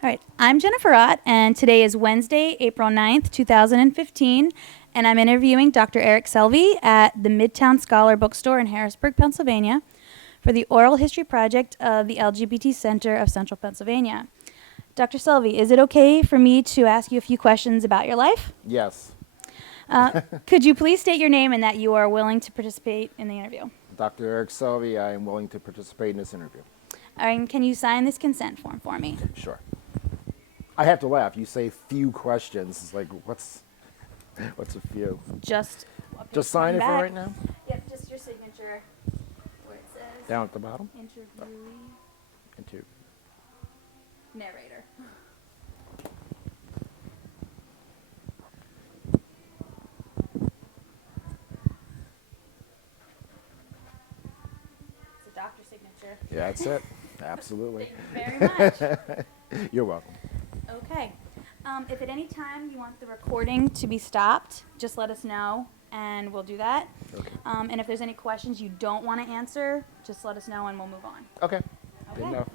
All right, I'm Jennifer Ott, and today is Wednesday, April 9th, 2015, and I'm interviewing Dr. Eric Selvey at the Midtown Scholar Bookstore in Harrisburg, Pennsylvania, for the Oral History Project of the LGBT Center of Central Pennsylvania. Dr. Selvey, is it okay for me to ask you a few questions about your life? Yes. Could you please state your name and that you are willing to participate in the interview? Dr. Eric Selvey, I am willing to participate in this interview. All right, and can you sign this consent form for me? Sure. I have to laugh. You say few questions. It's like, what's a few? Just Sign it for back. right now? Yep, just your signature where it says Down at the bottom? interviewee, Into. narrator. It's a doctor signature. Yeah, that's it. Absolutely. Thank you very much. You're welcome. Okay. If at any time you want the recording to be stopped, just let us know, and we'll do that. Okay. And if there's any questions you don't want to answer, just let us know, and we'll move on. Okay. Good Okay. enough.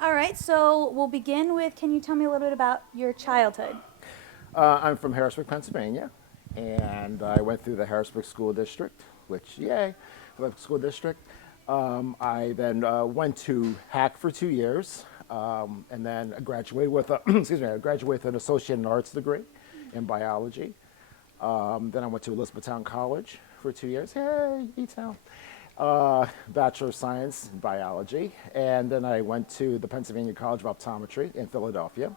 All right, so we'll begin with, can you tell me a little bit about your childhood? I'm from Harrisburg, Pennsylvania, and I went through the Harrisburg School District, which, yay, the school district. I then went to Hack for 2 years, and then I graduated with a, I graduated with an associate in arts degree in biology. Then I went to Elizabethtown College for 2 years. Yay, E-Town. Bachelor of Science in biology. And then I went to the Pennsylvania College of Optometry in Philadelphia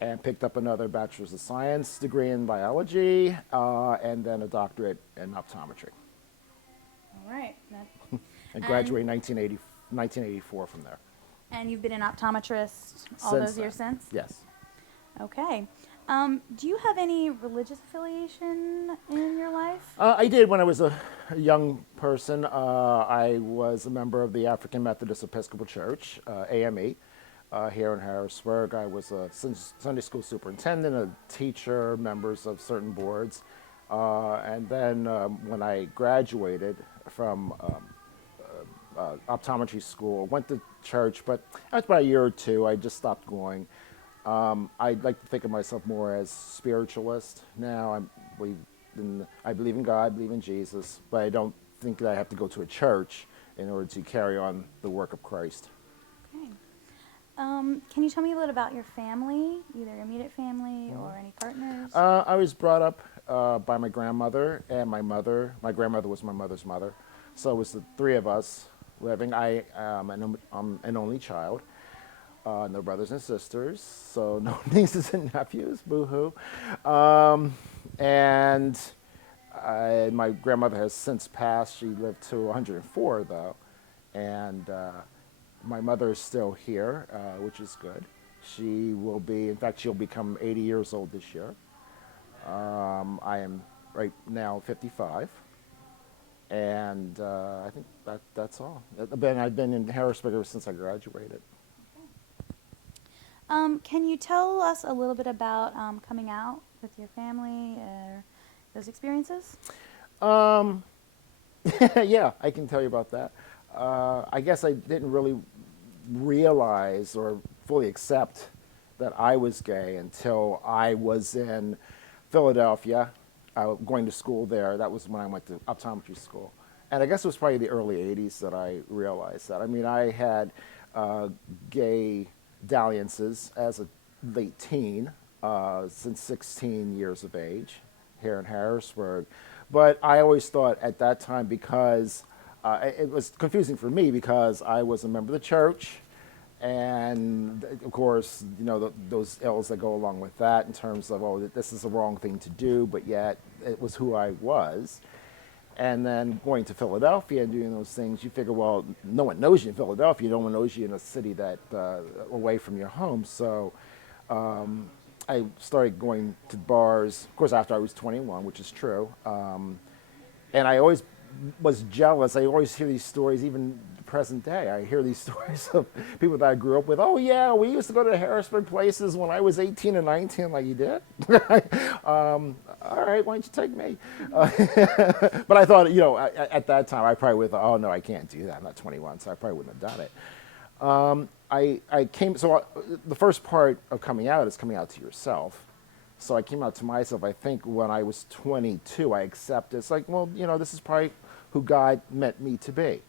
and picked up another Bachelor's of Science degree in biology, and then a doctorate in optometry. All right. I graduated in 1984 from there. And you've been an optometrist all Since those years then. since? Yes. Okay. Do you have any religious affiliation in your life? I did when I was a young person. I was a member of the African Methodist Episcopal Church, AME, here in Harrisburg. I was a Sunday school superintendent, a teacher, members of certain boards. And then when I graduated from optometry school, went to church, but after about a year or two, I just stopped going. I like to think of myself more as spiritualist now. I believe in God, I believe in Jesus, but I don't think that I have to go to a church in order to carry on the work of Christ. Okay. Can you tell me a little about your family, either your immediate family or any partners? I was brought up by my grandmother and my mother. My grandmother was my mother's mother, so it was the three of us living. I'm an only child. No brothers and sisters, so no nieces and nephews, boo-hoo. And my grandmother has since passed. She lived to 104, though. And my mother is still here, which is good. She will be, in fact, she'll become 80 years old this year. I am right now 55. And I think that's all. I've been in Harrisburg ever since I graduated. Can you tell us a little bit about coming out with your family or those experiences? Yeah, I can tell you about that. I guess I didn't really realize or fully accept that I was gay until I was in Philadelphia, going to school there. That was when I went to optometry school. And I guess it was probably the early 80s that I realized that. I mean, I had gay dalliances as a late teen, since 16 years of age here in Harrisburg. But I always thought at that time, because it was confusing for me because I was a member of the church, and of course, you know, those ills that go along with that in terms of, oh, this is the wrong thing to do, but yet it was who I was. And then going to Philadelphia and doing those things, you figure, well, no one knows you in Philadelphia. No one knows you in a city that away from your home. So I started going to bars, of course, after I was 21, which is true. And I always was jealous. I always hear these stories, even present day. I hear these stories of people that I grew up with. Oh, yeah, we used to go to Harrisburg places when I was 18 and 19. Like, you did? All right, why don't you take me? But I thought, you know, at that time, I probably would have thought, oh, no, I can't do that. I'm not 21, so I probably wouldn't have done it. I came, so the first part of coming out is coming out to yourself. So I came out to myself, I think when I was 22, I accepted, it's like, well, this is probably who God meant me to be.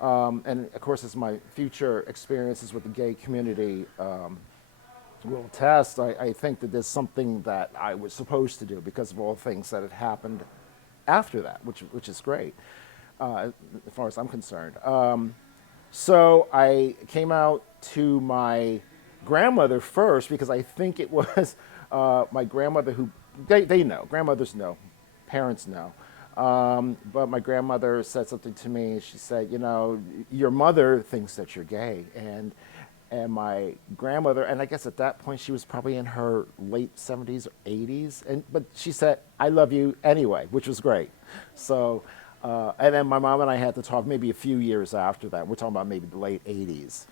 And of course, as my future experiences with the gay community will attest, I think that there's something that I was supposed to do because of all things that had happened after that, which is great, as far as I'm concerned. So I came out to my grandmother first because I think it was my grandmother who, they know, grandmothers know, parents know. But my grandmother said something to me. She said, your mother thinks that you're gay. And my grandmother, and I guess at that point she was probably in her late 70s or 80s, but she said, I love you anyway, which was great. So, and then my mom and I had to talk maybe a few years after that. We're talking about maybe the late 80s.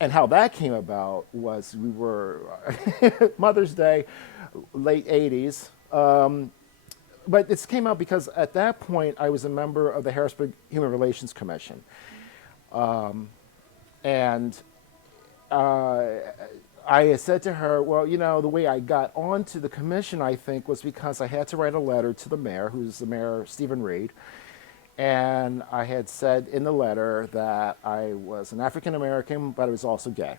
And how that came about was we were Mother's Day, late 80s. But it came out because at that point I was a member of the Harrisburg Human Relations Commission. And I had said to her, well, the way I got onto the commission, I think, was because I had to write a letter to the mayor, who's the mayor, Stephen Reed. And I had said in the letter that I was an African American, but I was also gay.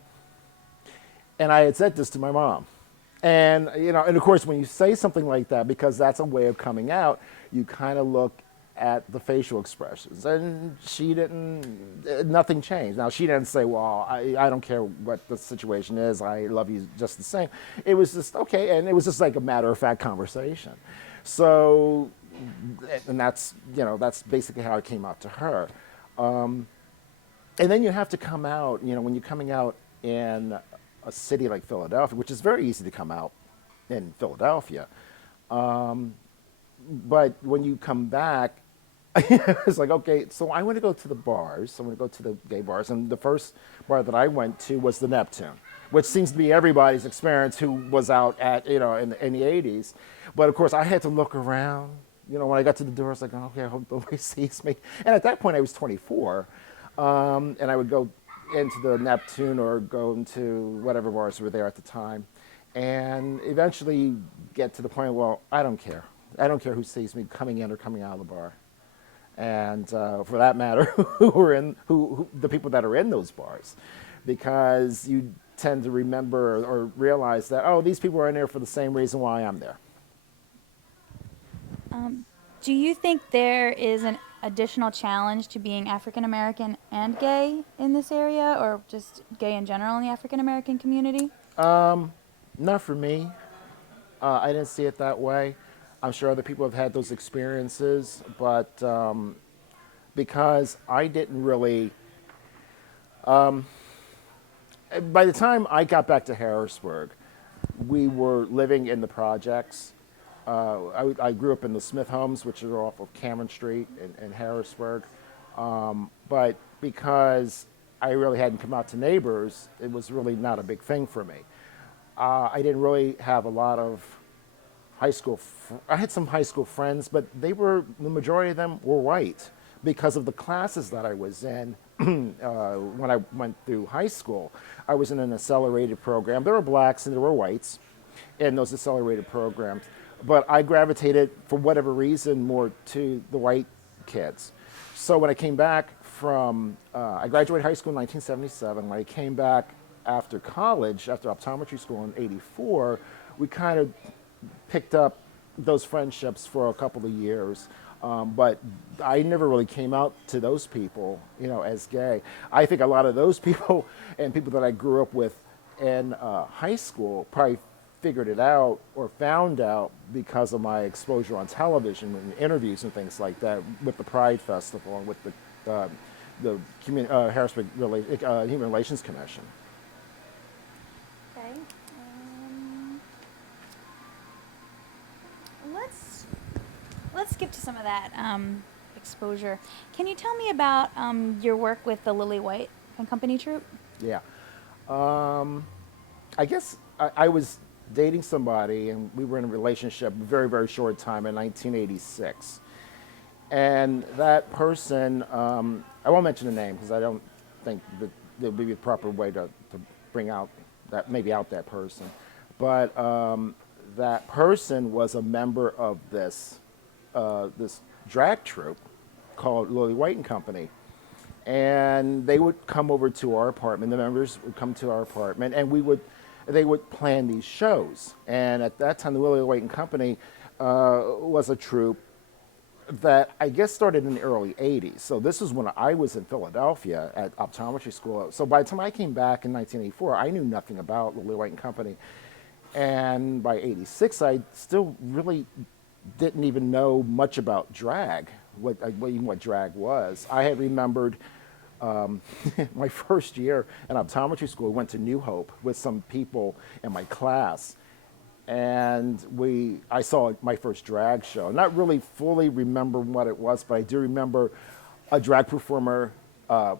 And I had said this to my mom. And, and of course, when you say something like that, because that's a way of coming out, you kind of look at the facial expressions. And she didn't, nothing changed. Now, she didn't say, well, I don't care what the situation is. I love you just the same. It was just, okay. And it was just like a matter-of-fact conversation. So, and that's, that's basically how I came out to her. And then you have to come out, when you're coming out in a city like Philadelphia, which is very easy to come out in Philadelphia. But when you come back, it's like, okay, so I want to go to the bars. I want to go to the gay bars. And the first bar that I went to was the Neptune, which seems to be everybody's experience who was out at, in the 80s. But of course, I had to look around. When I got to the door, I was like, okay, I hope nobody sees me. And at that point, I was 24. And I would go into the Neptune or go into whatever bars were there at the time. And eventually get to the point, well, I don't care. I don't care who sees me coming in or coming out of the bar. And for that matter, who the people that are in those bars, because you tend to remember or realize that, oh, these people are in there for the same reason why I'm there. Do you think there is an additional challenge to being African American and gay in this area, or just gay in general in the African American community? Not for me. I didn't see it that way. I'm sure other people have had those experiences, but because I didn't really, by the time I got back to Harrisburg, we were living in the projects. I grew up in the Smith homes, which are off of Cameron Street in Harrisburg. But because I really hadn't come out to neighbors, it was really not a big thing for me. I didn't really have a lot of high school. I had some high school friends, but the majority of them were white because of the classes that I was in. When I went through high school, I was in an accelerated program. There were blacks and there were whites in those accelerated programs. But I gravitated, for whatever reason, more to the white kids. So when I came back I graduated high school in 1977. When I came back after college, after optometry school in '84, we kind of picked up those friendships for a couple of years. But I never really came out to those people, as gay. I think a lot of those people and people that I grew up with in high school probably figured it out or found out because of my exposure on television and interviews and things like that with the Pride Festival and with the Harrisburg Human Relations Commission. Okay. Let's skip to some of that exposure. Can you tell me about your work with the Lily White and Company troupe? Yeah. I guess I was dating somebody, and we were in a relationship a very, very short time in 1986. And that person, I won't mention the name because I don't think that there would be a proper way to bring out that person. But that person was a member of this drag troupe called Lily White and Company. And they would come over to our apartment. The members would come to our apartment, and they would plan these shows. And at that time, the Lily White and Company was a troupe that I guess started in the early 80s. So this was when I was in Philadelphia at optometry school. So by the time I came back in 1984, I knew nothing about Lily White and Company. And by 86, I still really didn't even know much about drag, even what drag was. I had remembered my first year in optometry school, went to New Hope with some people in my class, and I saw my first drag show. Not really fully remember what it was, but I do remember a drag performer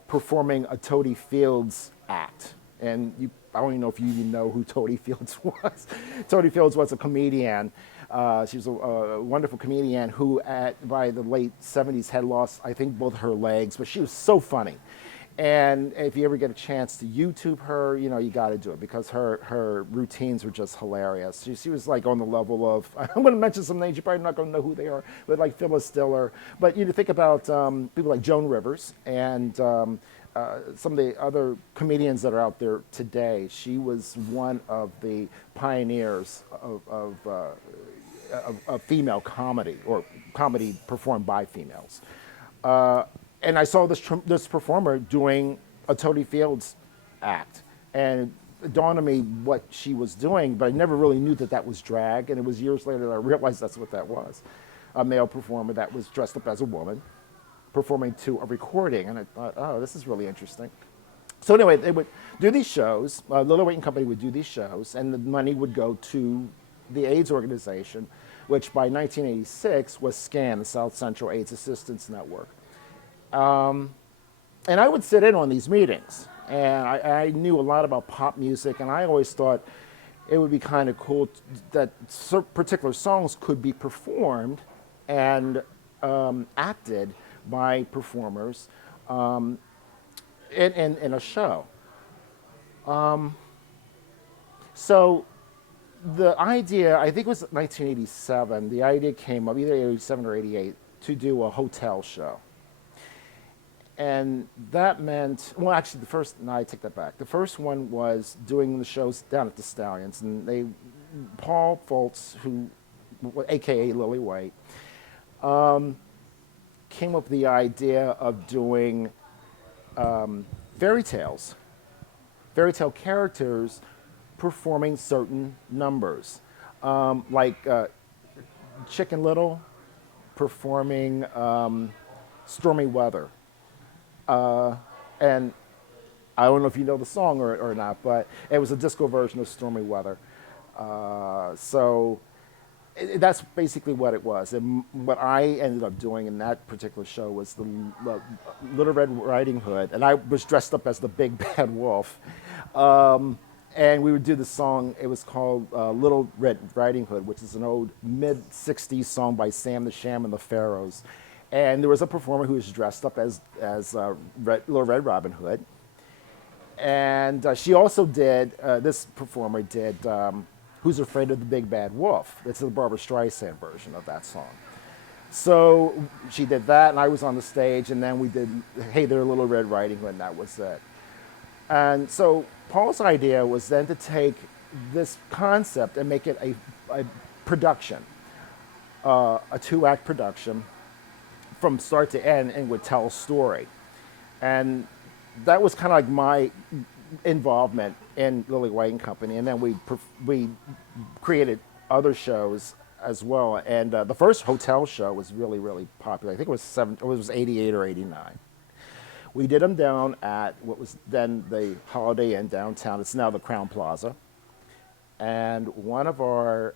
performing a Toady Fields act. And I don't even know if you even know who Toady Fields was. Toady Fields was a comedian. She was a wonderful comedian who, by the late 70s, had lost, I think, both her legs, but she was so funny. And if you ever get a chance to YouTube her, you got to do it, because her routines were just hilarious. She was like on the level of, I'm going to mention some names, you're probably not going to know who they are, but like Phyllis Diller. But you think about people like Joan Rivers and some of the other comedians that are out there today. She was one of the pioneers of female comedy, or comedy performed by females. And I saw this performer doing a Toady Fields act, and it dawned on me what she was doing, but I never really knew that was drag, and it was years later that I realized that's what that was. A male performer that was dressed up as a woman, performing to a recording, and I thought, oh, this is really interesting. So anyway, they would do these shows. Lily White and Company would do these shows, and the money would go to the AIDS organization, which by 1986 was SCAN, the South Central AIDS Assistance Network. And I would sit in on these meetings, and I knew a lot about pop music, and I always thought it would be kind of cool that particular songs could be performed and acted by performers in a show. So the idea, I think it was 1987, the idea came up, either 87 or 88, to do a hotel show. And that meant, well, actually, I take that back. The first one was doing the shows down at the Stallions, and Paul Foltz, AKA Lily White, came up with the idea of doing fairy tale characters performing certain numbers, like Chicken Little performing Stormy Weather. And I don't know if you know the song or not, but it was a disco version of Stormy Weather. So that's basically what it was. And what I ended up doing in that particular show was the Little Red Riding Hood, and I was dressed up as the Big Bad Wolf. And we would do the song, it was called Little Red Riding Hood, which is an old mid-60s song by Sam the Sham and the Pharaohs. And there was a performer who was dressed up as Little Red Robin Hood. And she also this performer did Who's Afraid of the Big Bad Wolf. It's the Barbra Streisand version of that song. So she did that, and I was on the stage, and then we did Hey There, Little Red Riding Hood, and that was it. And so Paul's idea was then to take this concept and make it a production, a 2-act production, from start to end, and would tell a story. And that was kind of like my involvement in Lily White and Company. And then we created other shows as well. And the first hotel show was really, really popular. I think it was 88 or 89. We did them down at what was then the Holiday Inn downtown. It's now the Crown Plaza. And one of our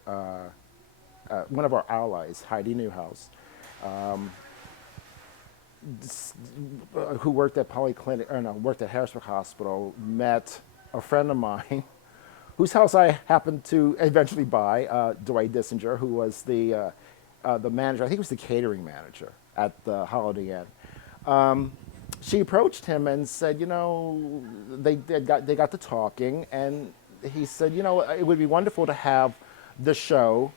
allies, Heidi Newhouse, who worked at worked at Harrisburg Hospital, met a friend of mine, whose house I happened to eventually buy, Dwight Dissinger, who was the manager. I think he was the catering manager at the Holiday Inn. she approached him and said, they got to talking, and he said, it would be wonderful to have the show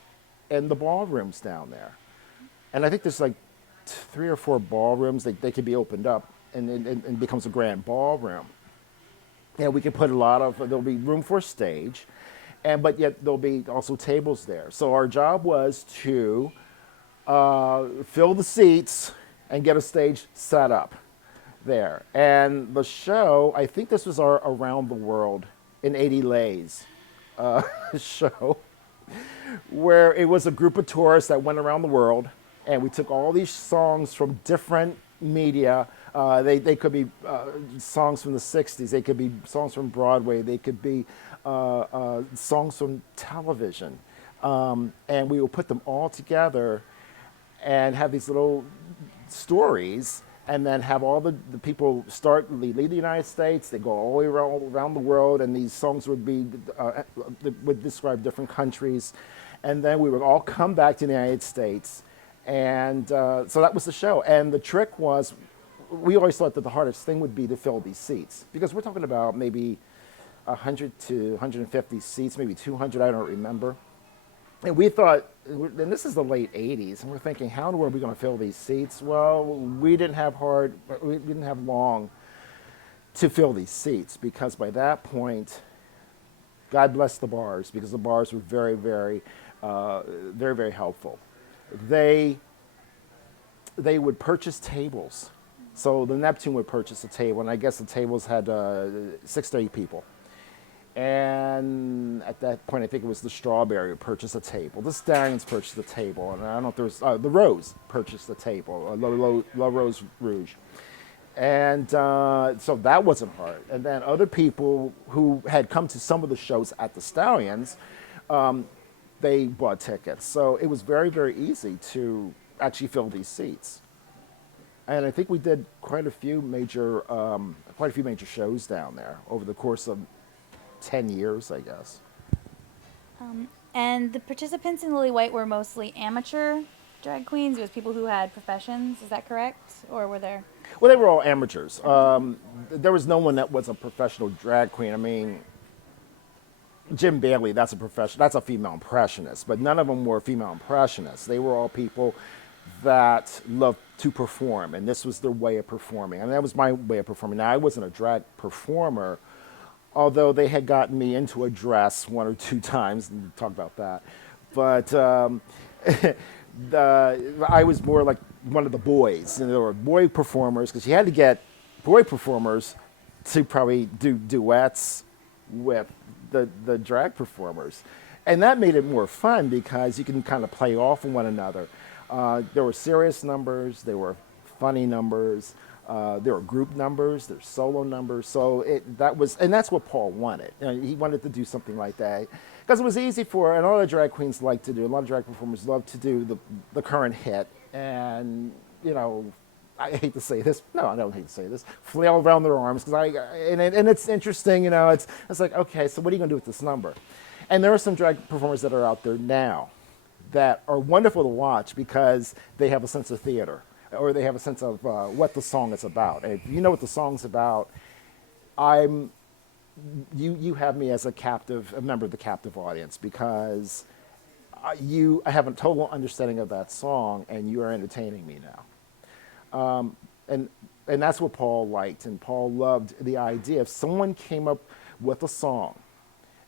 in the ballrooms down there. And I think there's like three or four ballrooms that they could be opened up, and becomes a grand ballroom. And we could put there'll be room for a stage, but yet there'll be also tables there. So our job was to fill the seats and get a stage set up there. And the show, I think this was our Around the World in 80 Lays show, where it was a group of tourists that went around the world, and we took all these songs from different media. They could be songs from the 60s, they could be songs from Broadway, they could be songs from television. And we would put them all together and have these little stories, and then have all the people leave the United States, they go all the way around the world, and these songs would describe different countries. And then we would all come back to the United States. And so that was the show. And the trick was, we always thought that the hardest thing would be to fill these seats, because we're talking about maybe 100 to 150 seats, maybe 200, I don't remember. And we thought, and this is the late 80s, and we're thinking, how in the world are we going to fill these seats? Well, we didn't have long to fill these seats, because by that point, God bless the bars, because the bars were very, very, very, very helpful. They would purchase tables. So the Neptune would purchase a table, and I guess the tables had 6 to 8 people. And at that point, I think it was the Strawberry who purchased a table. The Stallions purchased a table, and I don't know if there was the Rose purchased a table, La Rose Rouge. And so that wasn't hard. And then other people who had come to some of the shows at the Stallions, they bought tickets. So it was very, very easy to actually fill these seats. And I think we did quite a few major shows down there over the course of 10 years, I guess. And the participants in Lily White were mostly amateur drag queens. It was people who had professions. Is that correct? Or were there? Well, they were all amateurs. There was no one that was a professional drag queen. I mean, Jim Bailey, that's a female impressionist, but none of them were female impressionists. They were all people that loved to perform, and this was their way of performing. And that was my way of performing. Now, I wasn't a drag performer, although they had gotten me into a dress 1 or 2 times, and we'll talk about that. But I was more like one of the boys. And there were boy performers, because you had to get boy performers to probably do duets with the drag performers. And that made it more fun, because you can kind of play off of one another. There were serious numbers, there were funny numbers, there were group numbers, there's solo numbers. So that's what Paul wanted. He wanted to do something like that, because it was easy and a lot of drag queens like to do, a lot of drag performers love to do the current hit, and I hate to say this. No, I don't hate to say this. Flail around their arms, and it's interesting. It's like, okay, so what are you going to do with this number? And there are some drag performers that are out there now that are wonderful to watch, because they have a sense of theater, or they have a sense of what the song is about. And if you know what the song's about, you have me as a member of the captive audience, because I have a total understanding of that song, and you are entertaining me now. And that's what Paul liked, and Paul loved the idea. If someone came up with a song,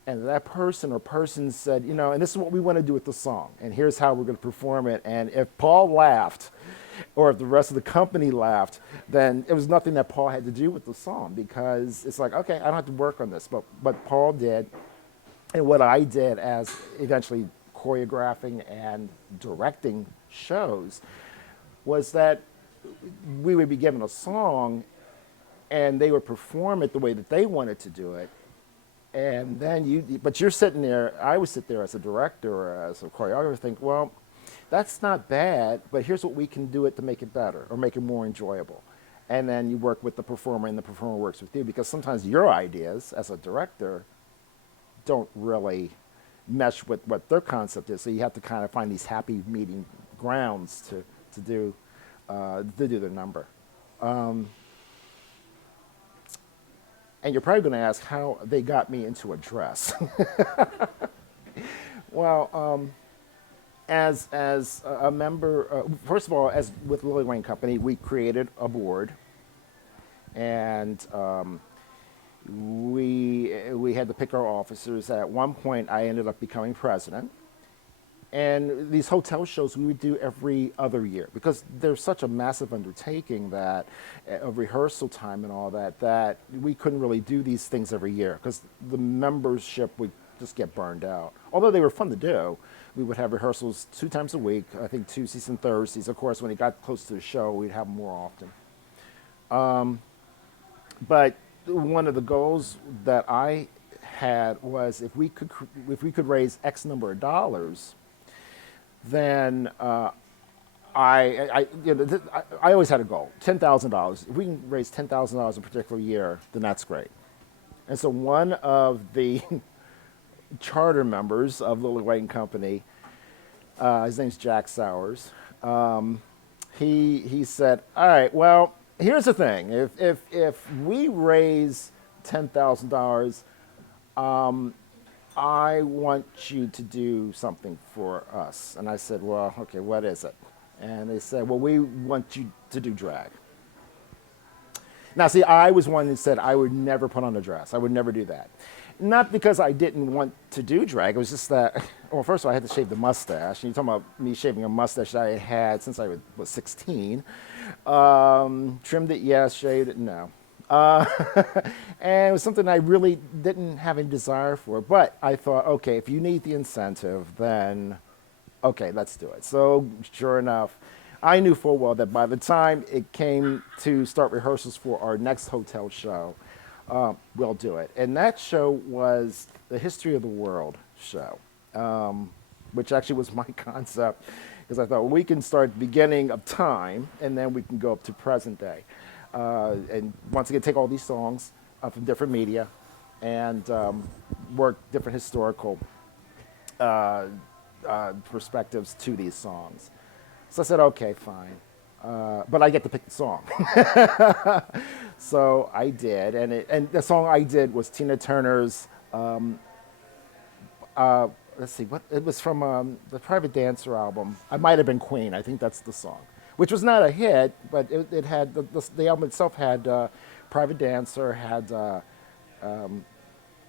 and that person or persons said, and this is what we want to do with the song, and here's how we're going to perform it. And if Paul laughed, or if the rest of the company laughed, then it was nothing that Paul had to do with the song, because it's like, okay, I don't have to work on this. But Paul did, and what I did as eventually choreographing and directing shows was that we would be given a song, and they would perform it the way that they wanted to do it. And then but you're sitting there, I would sit there as a director or as a choreographer, think, well, that's not bad, but here's what we can do it to make it better or make it more enjoyable. And then you work with the performer, and the performer works with you, because sometimes your ideas as a director don't really mesh with what their concept is. So you have to kind of find these happy meeting grounds to do their number. And you're probably going to ask how they got me into a dress. Well, as a member, first of all, as with Lily Wayne Company, we created a board, and we had to pick our officers. At one point, I ended up becoming president. And these hotel shows we would do every other year because there's such a massive undertaking that of rehearsal time and all that that we couldn't really do these things every year because the membership would just get burned out. Although they were fun to do, we would have rehearsals 2 times a week. I think Tuesdays and Thursdays. Of course, when it got close to the show, we'd have them more often. But one of the goals that I had was if we could raise X number of dollars, then I always had a goal, $10,000. If we can raise $10,000 a particular year, then that's great. And so one of the charter members of Lily White and Company, his name's Jack Sowers, he said, all right, well, here's the thing. If we raise $10,000, I want you to do something for us. And I said, well, okay, what is it? And they said, well, we want you to do drag. Now, see, I was one who said I would never put on a dress. I would never do that. Not because I didn't want to do drag. It was just that, well, first of all, I had to shave the mustache. And you're talking about me shaving a mustache that I had since I was 16. Trimmed it, yes. Shaved it, no. And it was something I really didn't have any desire for. But I thought, okay, if you need the incentive, then okay, let's do it. So sure enough, I knew full well that by the time it came to start rehearsals for our next hotel show, we'll do it. And that show was the History of the World show, which actually was my concept, because I thought, well, we can start beginning of time, and then we can go up to present day. And once again, take all these songs from different media and work different historical perspectives to these songs. So I said, okay, fine. But I get to pick the song. So I did. And the song I did was Tina Turner's, let's see, what it was from the Private Dancer album. I might have been Queen. I think that's the song. Which was not a hit, but it had, the album itself had Private Dancer, had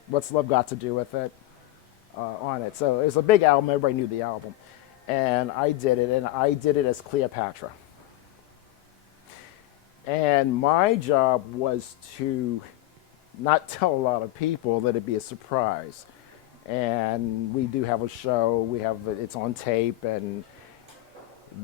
What's Love Got to Do with It on it. So it was a big album. Everybody knew the album. And I did it as Cleopatra. And my job was to not tell a lot of people that it'd be a surprise. And we do have a show. It's on tape, and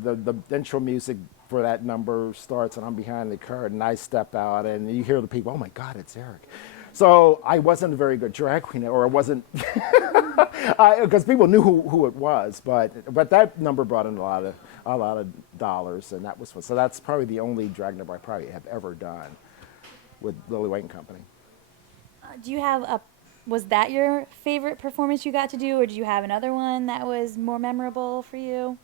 the intro music for that number starts, and I'm behind the curtain, and I step out, and you hear the people, oh my God, it's Eric. So I wasn't a very good drag queen, or I wasn't, because people knew who it was, but that number brought in a lot of dollars, and that was fun. So that's probably the only drag number I probably have ever done with Lily White and Company. Do you have was that your favorite performance you got to do, or do you have another one that was more memorable for you?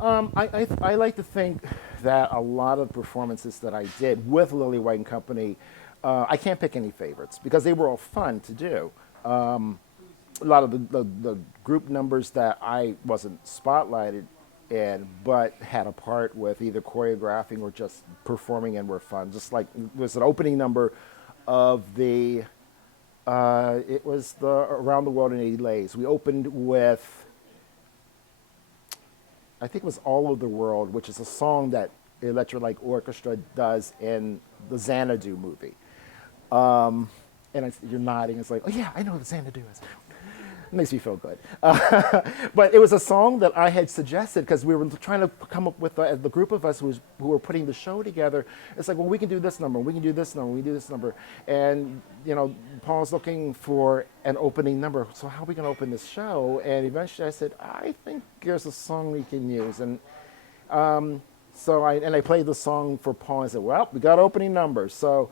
I like to think that a lot of performances that I did with Lily White and Company, I can't pick any favorites because they were all fun to do. A lot of the group numbers that I wasn't spotlighted in, but had a part with either choreographing or just performing and were fun. Just like it was an opening number of it was the Around the World in 80 Days. We opened with, I think it was All Over the World, which is a song that Electric Light Orchestra does in the Xanadu movie. And you're nodding. It's like, oh yeah, I know what Xanadu is. It makes me feel good. But it was a song that I had suggested because we were trying to come up with, the group of us who were putting the show together. It's like, well, we can do this number, we can do this number, we can do this number. And, Paul's looking for an opening number. So how are we going to open this show? And eventually I said, I think there's a song we can use. And so I played the song for Paul and I said, well, we got opening numbers. So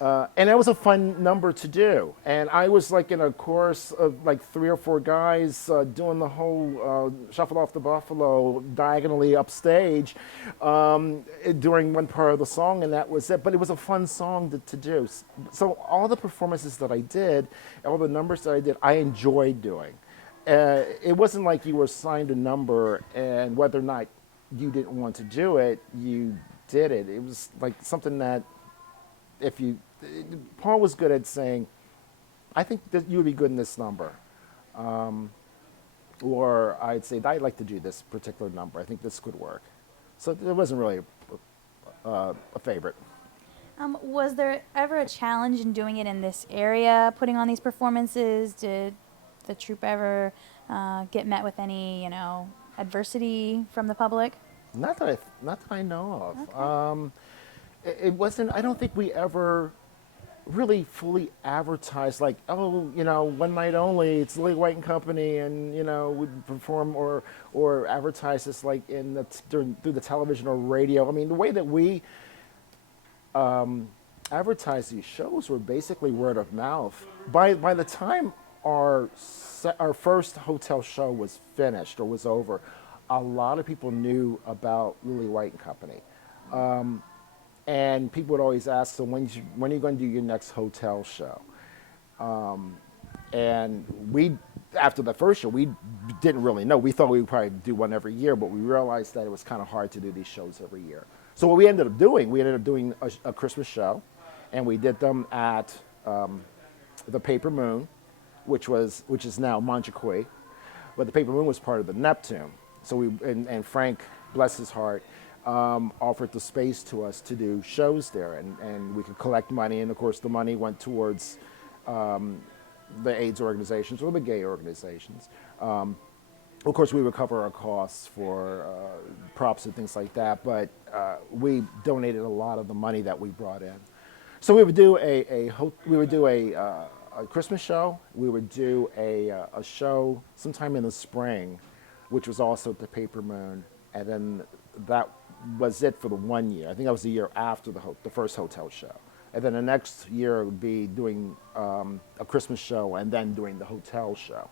And that was a fun number to do. And I was like in a chorus of like 3 or 4 guys doing the whole Shuffle Off the Buffalo diagonally upstage during one part of the song, and that was it. But it was a fun song to do. So all the performances that I did, all the numbers that I did, I enjoyed doing. It wasn't like you were assigned a number, and whether or not you didn't want to do it, you did it. It was like something that if you, Paul was good at saying, I think that you would be good in this number. Or I'd say, I'd like to do this particular number. I think this could work. So it wasn't really a favorite. Was there ever a challenge in doing it in this area, putting on these performances? Did the troupe ever get met with any, adversity from the public? Not that I know of. Okay. It wasn't, I don't think we ever really fully advertised like, oh, one night only, it's Lily White and Company, and, we'd perform or advertise this like through the television or radio. I mean, the way that we advertised these shows were basically word of mouth. By the time our first hotel show was finished or was over, a lot of people knew about Lily White and Company. And people would always ask, so when are you going to do your next hotel show? And after the first show, we didn't really know. We thought we would probably do one every year, but we realized that it was kind of hard to do these shows every year. So what we ended up doing a Christmas show, and we did them at the Paper Moon, which is now Montjuic, but the Paper Moon was part of the Neptune. So and Frank, bless his heart, offered the space to us to do shows there, and we could collect money, and of course the money went towards the AIDS organizations or the gay organizations. Of course, we would cover our costs for props and things like that, but we donated a lot of the money that we brought in. So we would do a Christmas show. We would do a show sometime in the spring, which was also at the Paper Moon, and then that was it for the 1 year. I think that was the year after the first hotel show. And then the next year would be doing a Christmas show and then doing the hotel show.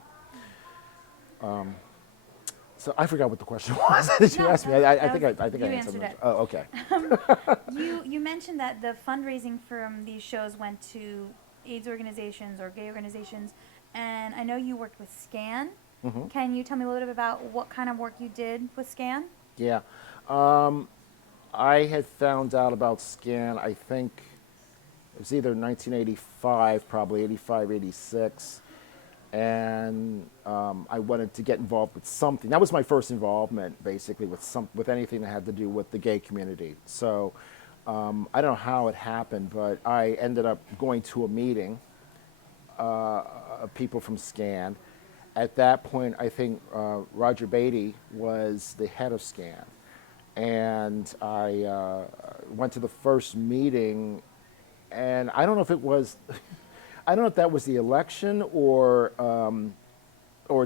So I forgot what the question was. Did you ask me? I think I answered it. Oh, okay. You mentioned that the fundraising from these shows went to AIDS organizations or gay organizations, and I know you worked with SCAN. Mm-hmm. Can you tell me a little bit about what kind of work you did with SCAN? Yeah. I had found out about SCAN, I think it was either 1985, probably 85, 86. And I wanted to get involved with something. That was my first involvement, basically, with anything that had to do with the gay community. So I don't know how it happened, but I ended up going to a meeting of people from SCAN. At that point, I think Roger Beatty was the head of SCAN. And I went to the first meeting, and I don't know if it was, I don't know if that was the election or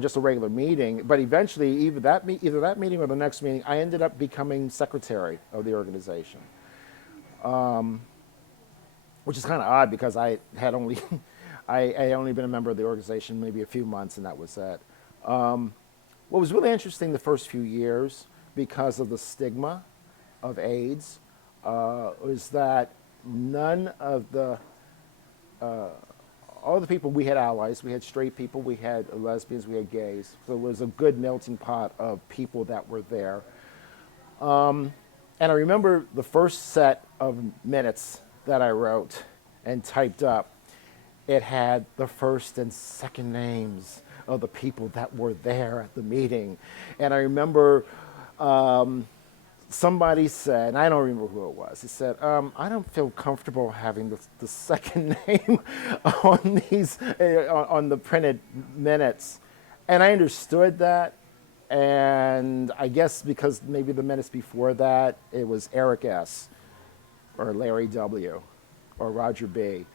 just a regular meeting, but eventually either that meeting or the next meeting, I ended up becoming secretary of the organization, which is kind of odd because I had only, I only been a member of the organization maybe a few months, and that was it. What was really interesting the first few years, because of the stigma of AIDS, was that none of all the people, we had allies, we had straight people, we had lesbians, we had gays. So it was a good melting pot of people that were there. And I remember the first set of minutes that I wrote and typed up, it had the first and second names of the people that were there at the meeting. And I remember somebody said, and I don't remember who it was, he said, I don't feel comfortable having the second name on these, on the printed minutes. And I understood that, and I guess because maybe the minutes before that, it was Eric S., or Larry W., or Roger B.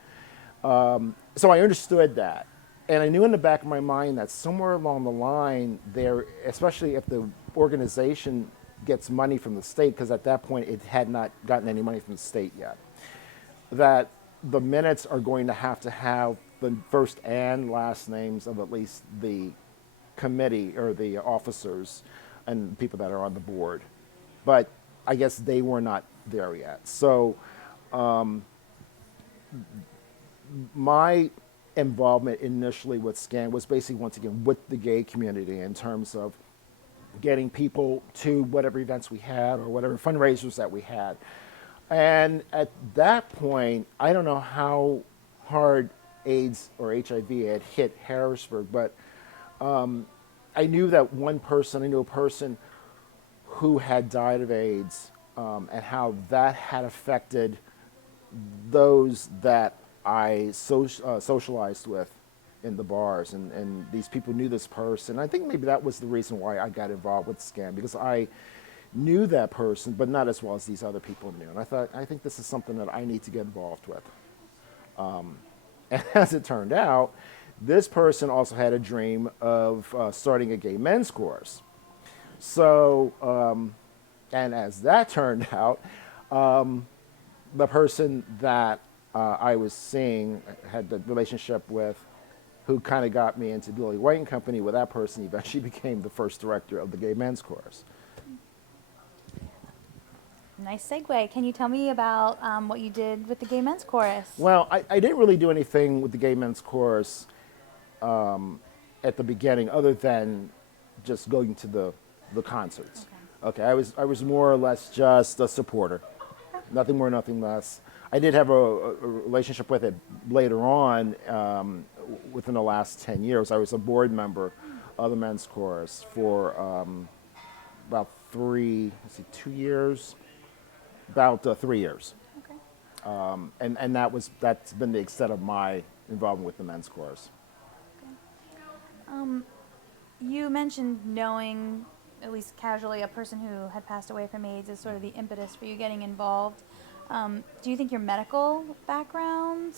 So I understood that. And I knew in the back of my mind that somewhere along the line there, especially if the organization gets money from the state, because at that point it had not gotten any money from the state yet, that the minutes are going to have the first and last names of at least the committee or the officers and people that are on the board. But I guess they were not there yet. So my involvement initially with SCAN was basically, once again, with the gay community in terms of getting people to whatever events we had or whatever fundraisers that we had. And at that point, I don't know how hard AIDS or HIV had hit Harrisburg, but I knew that I knew a person who had died of AIDS, and how that had affected those that I socialized with in the bars. And these people knew this person. I think maybe that was the reason why I got involved with SCAN, because I knew that person, but not as well as these other people knew. And I think this is something that I need to get involved with. And as it turned out, this person also had a dream of starting a gay men's course. So, and as that turned out, the person that I was seeing, had the relationship with, who kind of got me into Billy White and Company, with that person eventually became the first director of the gay men's course. Nice segue. Can you tell me about what you did with the Gay Men's Chorus? Well, I didn't really do anything with the gay men's chorus at the beginning, other than just going to the concerts. Okay, I was more or less just a supporter, nothing more, nothing less. I did have a relationship with it later on, within the last 10 years. I was a board member of the men's chorus for about 2 years, about 3 years. Okay. And that's been the extent of my involvement with the men's chorus. You mentioned knowing, at least casually, a person who had passed away from AIDS as sort of the impetus for you getting involved. Do you think your medical background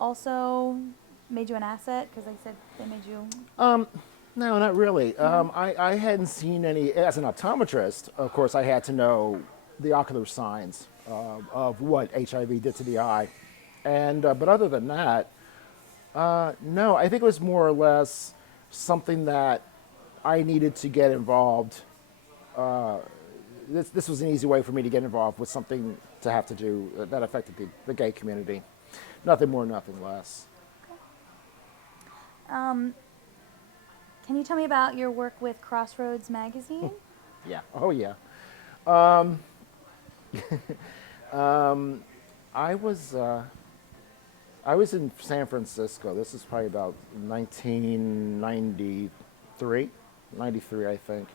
also made you an asset? Because like I said, they made you... No, not really. I hadn't seen any, as an optometrist, of course, I had to know the ocular signs of what HIV did to the eye. And, but other than that, no, I think it was more or less something that I needed to get involved. This was an easy way for me to get involved with something to have to do that affected the gay community. Nothing more, nothing less. Can you tell me about your work with Crossroads magazine? Yeah. Oh, yeah. I was in San Francisco. This is probably about 1993, 93, I think.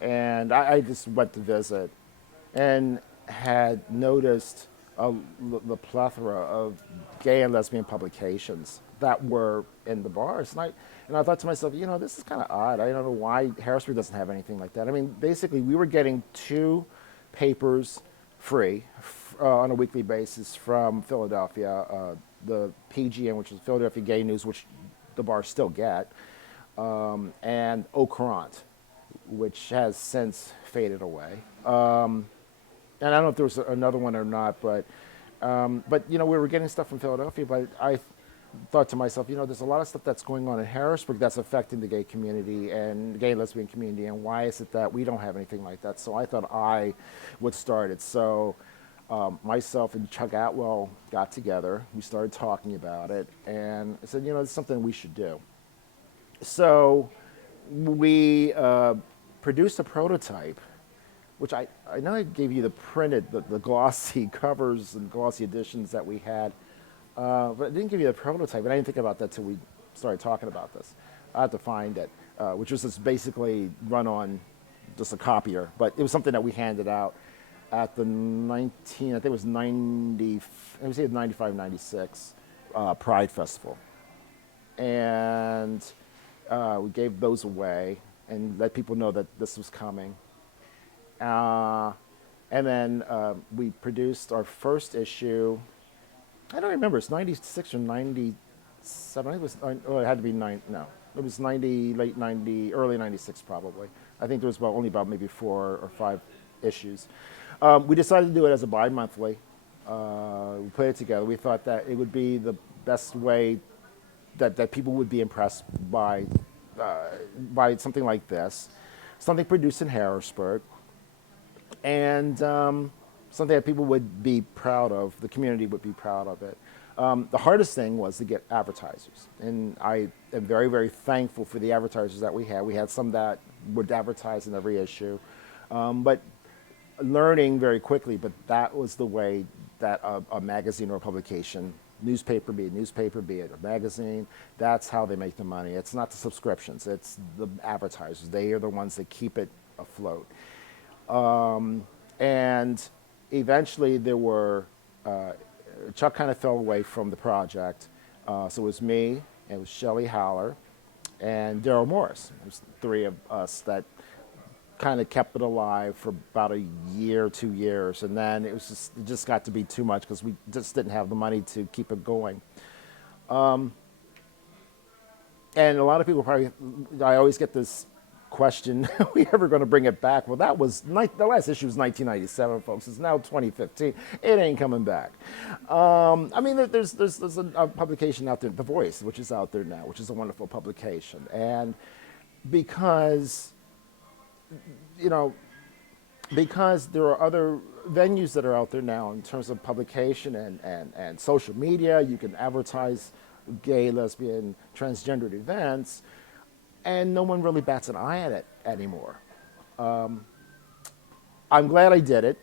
And I just went to visit and had noticed the plethora of gay and lesbian publications that were in the bars. And I thought to myself, this is kind of odd. I don't know why Harrisburg doesn't have anything like that. I mean, basically, we were getting 2 papers free on a weekly basis from Philadelphia, the PGN, which is Philadelphia Gay News, which the bars still get, and Au Courant, which has since faded away. And I don't know if there was another one or not, but we were getting stuff from Philadelphia, but I thought to myself, there's a lot of stuff that's going on in Harrisburg that's affecting the gay community and gay and lesbian community, and why is it that we don't have anything like that? So I thought I would start it. So myself and Chuck Atwell got together. We started talking about it, and I said, it's something we should do. So we produced a prototype, which I know I gave you the glossy covers and glossy editions that we had, but I didn't give you the prototype, and I didn't think about that till we started talking about this. I had to find it, which was just basically run on just a copier, but it was something that we handed out at the 95, 96 Pride Festival. And we gave those away and let people know that this was coming. And then we produced our first issue. I don't remember, it's 96 or 97. It had to be it was 90, late 90, early 96 probably. I think there was only about maybe 4 or 5 issues. We decided to do it as a bi-monthly We put it together. We thought that it would be the best way that people would be impressed by something like this, something produced in Harrisburg, and something that people would be proud of, the community would be proud of it. The hardest thing was to get advertisers, and I am very, very thankful for the advertisers that we had. We had some that would advertise in every issue, but learning very quickly, but that was the way that a magazine or a publication, newspaper, be it a magazine, that's how they make the money. It's not the subscriptions, it's the advertisers. They are the ones that keep it afloat. And eventually there were, Chuck kind of fell away from the project. So it was me, it was Shelley Haller, and Daryl Morris. It was three of us that kind of kept it alive for about a year, 2 years, and then it just got to be too much because we just didn't have the money to keep it going. And a lot of people probably, I always get this question, are we ever going to bring it back? Well, the last issue was 1997, folks. It's now 2015. It ain't coming back. I mean, there's a publication out there, The Voice, which is out there now, which is a wonderful publication. And because because there are other venues that are out there now in terms of publication and social media, you can advertise gay, lesbian, transgendered events, and no one really bats an eye at it anymore. I'm glad I did it.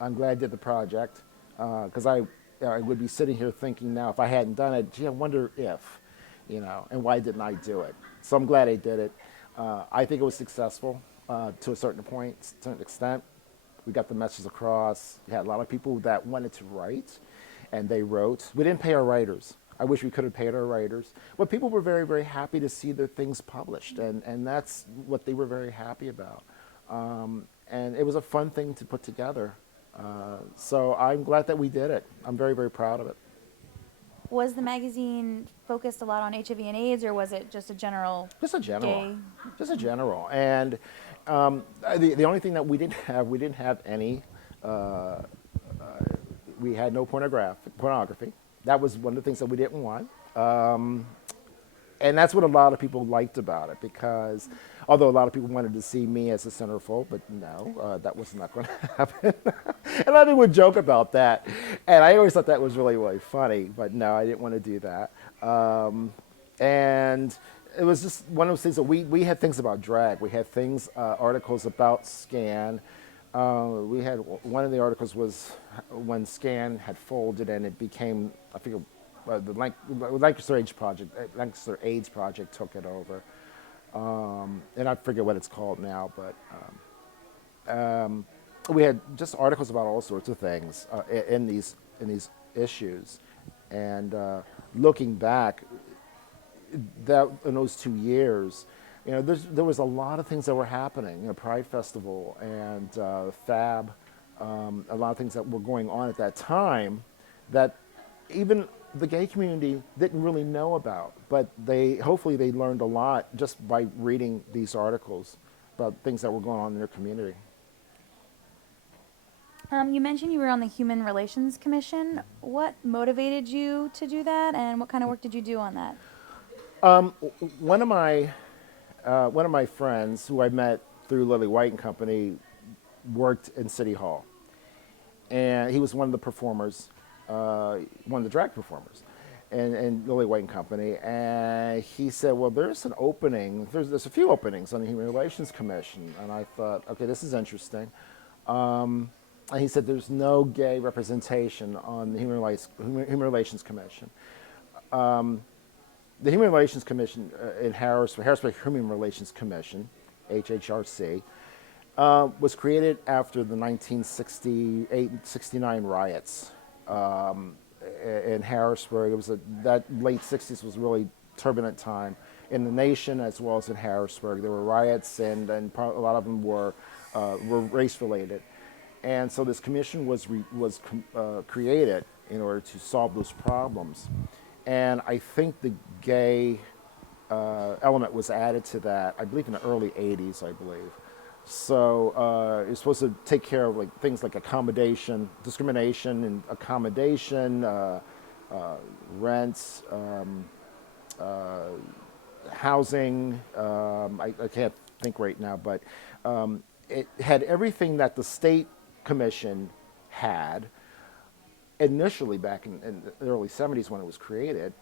I'm glad I did the project, because I would be sitting here thinking now, if I hadn't done it, gee, I wonder if, and why didn't I do it? So I'm glad I did it. I think it was successful. To a certain point, certain extent. We got the message across. We had a lot of people that wanted to write, and they wrote. We didn't pay our writers. I wish we could have paid our writers. But people were very, very happy to see their things published, and that's what they were very happy about. And it was a fun thing to put together. So I'm glad that we did it. I'm very, very proud of it. Was the magazine focused a lot on HIV and AIDS, or was it just a general? Just a general. Gay? Just a general. And the only thing that we didn't have any, we had no pornography. That was one of the things that we didn't want. And that's what a lot of people liked about it, because although a lot of people wanted to see me as a centerfold, but no, that was not going to happen. And a lot of people would joke about that. And I always thought that was really, really funny, but no, I didn't want to do that. And it was just one of those things that we had things about drag. We had things, articles about Scan. We had, one of the articles was when Scan had folded and it became, I think, the Lancaster AIDS Project took it over, and I forget what it's called now. But we had just articles about all sorts of things in these issues. And looking back, that in those 2 years, there was a lot of things that were happening. Pride Festival and Fab, a lot of things that were going on at that time that even the gay community didn't really know about, but hopefully they learned a lot just by reading these articles about things that were going on in their community. You mentioned you were on the Human Relations Commission. What motivated you to do that, and what kind of work did you do on that? One of my friends, who I met through Lily White and Company, worked in City Hall, and he was one of the performers, one of the drag performers, and Lily White and Company. And he said, "Well, there's an opening. There's a few openings on the Human Relations Commission." And I thought, "Okay, this is interesting." And he said, "There's no gay representation on the Human Relations Commission." The Human Relations Commission in Harrisburg Human Relations Commission, HHRC, was created after the 1968-69 riots in Harrisburg. It was that late 60s was a really turbulent time in the nation as well as in Harrisburg. There were riots, and a lot of them were race-related. And so this commission was created in order to solve those problems. And I think the gay element was added to that, I believe in the early 80s, I believe. So you're supposed to take care of like things like accommodation, discrimination and accommodation, rents, housing. I can't think right now, but it had everything that the state commission had initially back in the early 70s when it was created,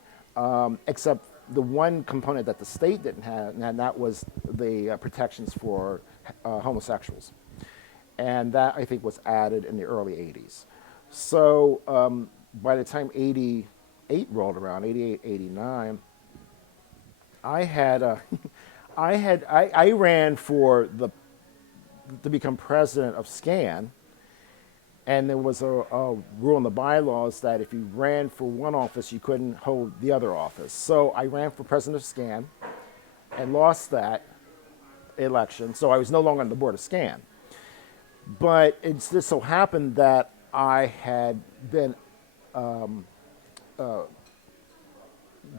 except the one component that the state didn't have, and that was the protections for homosexuals. And that, I think, was added in the early 80s. So by the time 88 rolled around, 88, 89, I had, I ran for to become president of SCAN, and there was a rule in the bylaws that if you ran for one office, you couldn't hold the other office. So I ran for president of SCAN and lost that election. So I was no longer on the board of SCAN. But it just so happened that I had been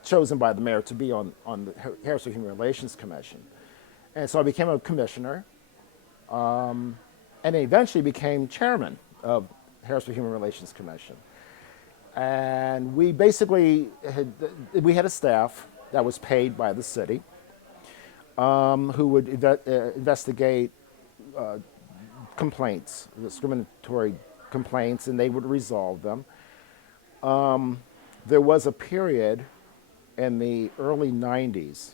chosen by the mayor to be on the Harrisburg Human Relations Commission. And so I became a commissioner, and then eventually became chairman of Harrisburg Human Relations Commission. And we basically had a staff that was paid by the city, who would investigate complaints, discriminatory complaints, and they would resolve them. There was a period in the early 90s.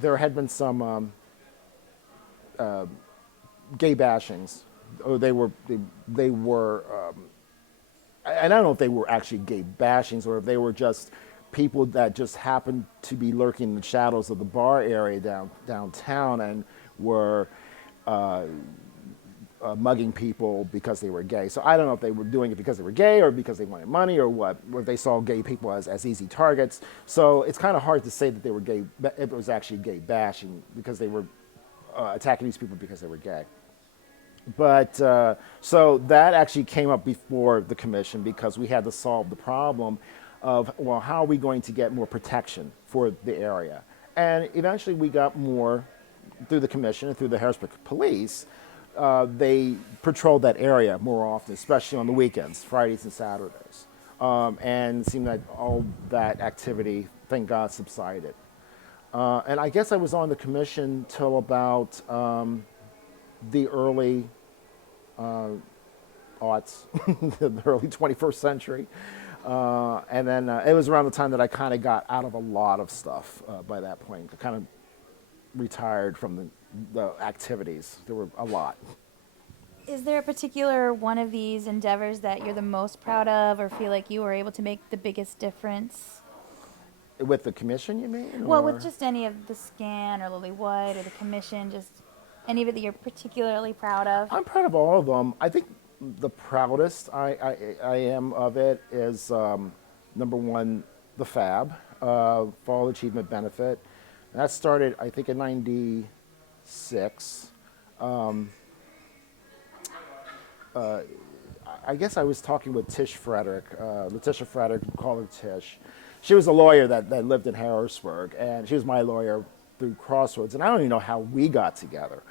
There had been some gay bashings. Or they were, I don't know if they were actually gay bashings or if they were just people that just happened to be lurking in the shadows of the bar area downtown and were mugging people because they were gay. So I don't know if they were doing it because they were gay or because they wanted money or what, or if they saw gay people as easy targets. So it's kind of hard to say that they were gay, if it was actually gay bashing because they were attacking these people because they were gay. But so that actually came up before the commission because we had to solve the problem of, well, how are we going to get more protection for the area? And eventually we got more through the commission and through the Harrisburg police. They patrolled that area more often, especially on the weekends, Fridays and Saturdays. And it seemed like all that activity, thank God, subsided. And I guess I was on the commission till about the early aughts, the early 21st century. And then it was around the time that I kind of got out of a lot of stuff by that point. I kind of retired from the activities. There were a lot. Is there a particular one of these endeavors that you're the most proud of or feel like you were able to make the biggest difference? With the commission, you mean? Well, or? with just any of the SCAN or Lily White or the commission, just any of it that you're particularly proud of? I'm proud of all of them. I think the proudest I am of it is number one, the FAB, Fall Achievement Benefit. And that started, I think, in '96. I guess I was talking with Tish Frederick, Letitia Frederick, we call her Tish. She was a lawyer that lived in Harrisburg, and she was my lawyer through Crossroads. And I don't even know how we got together.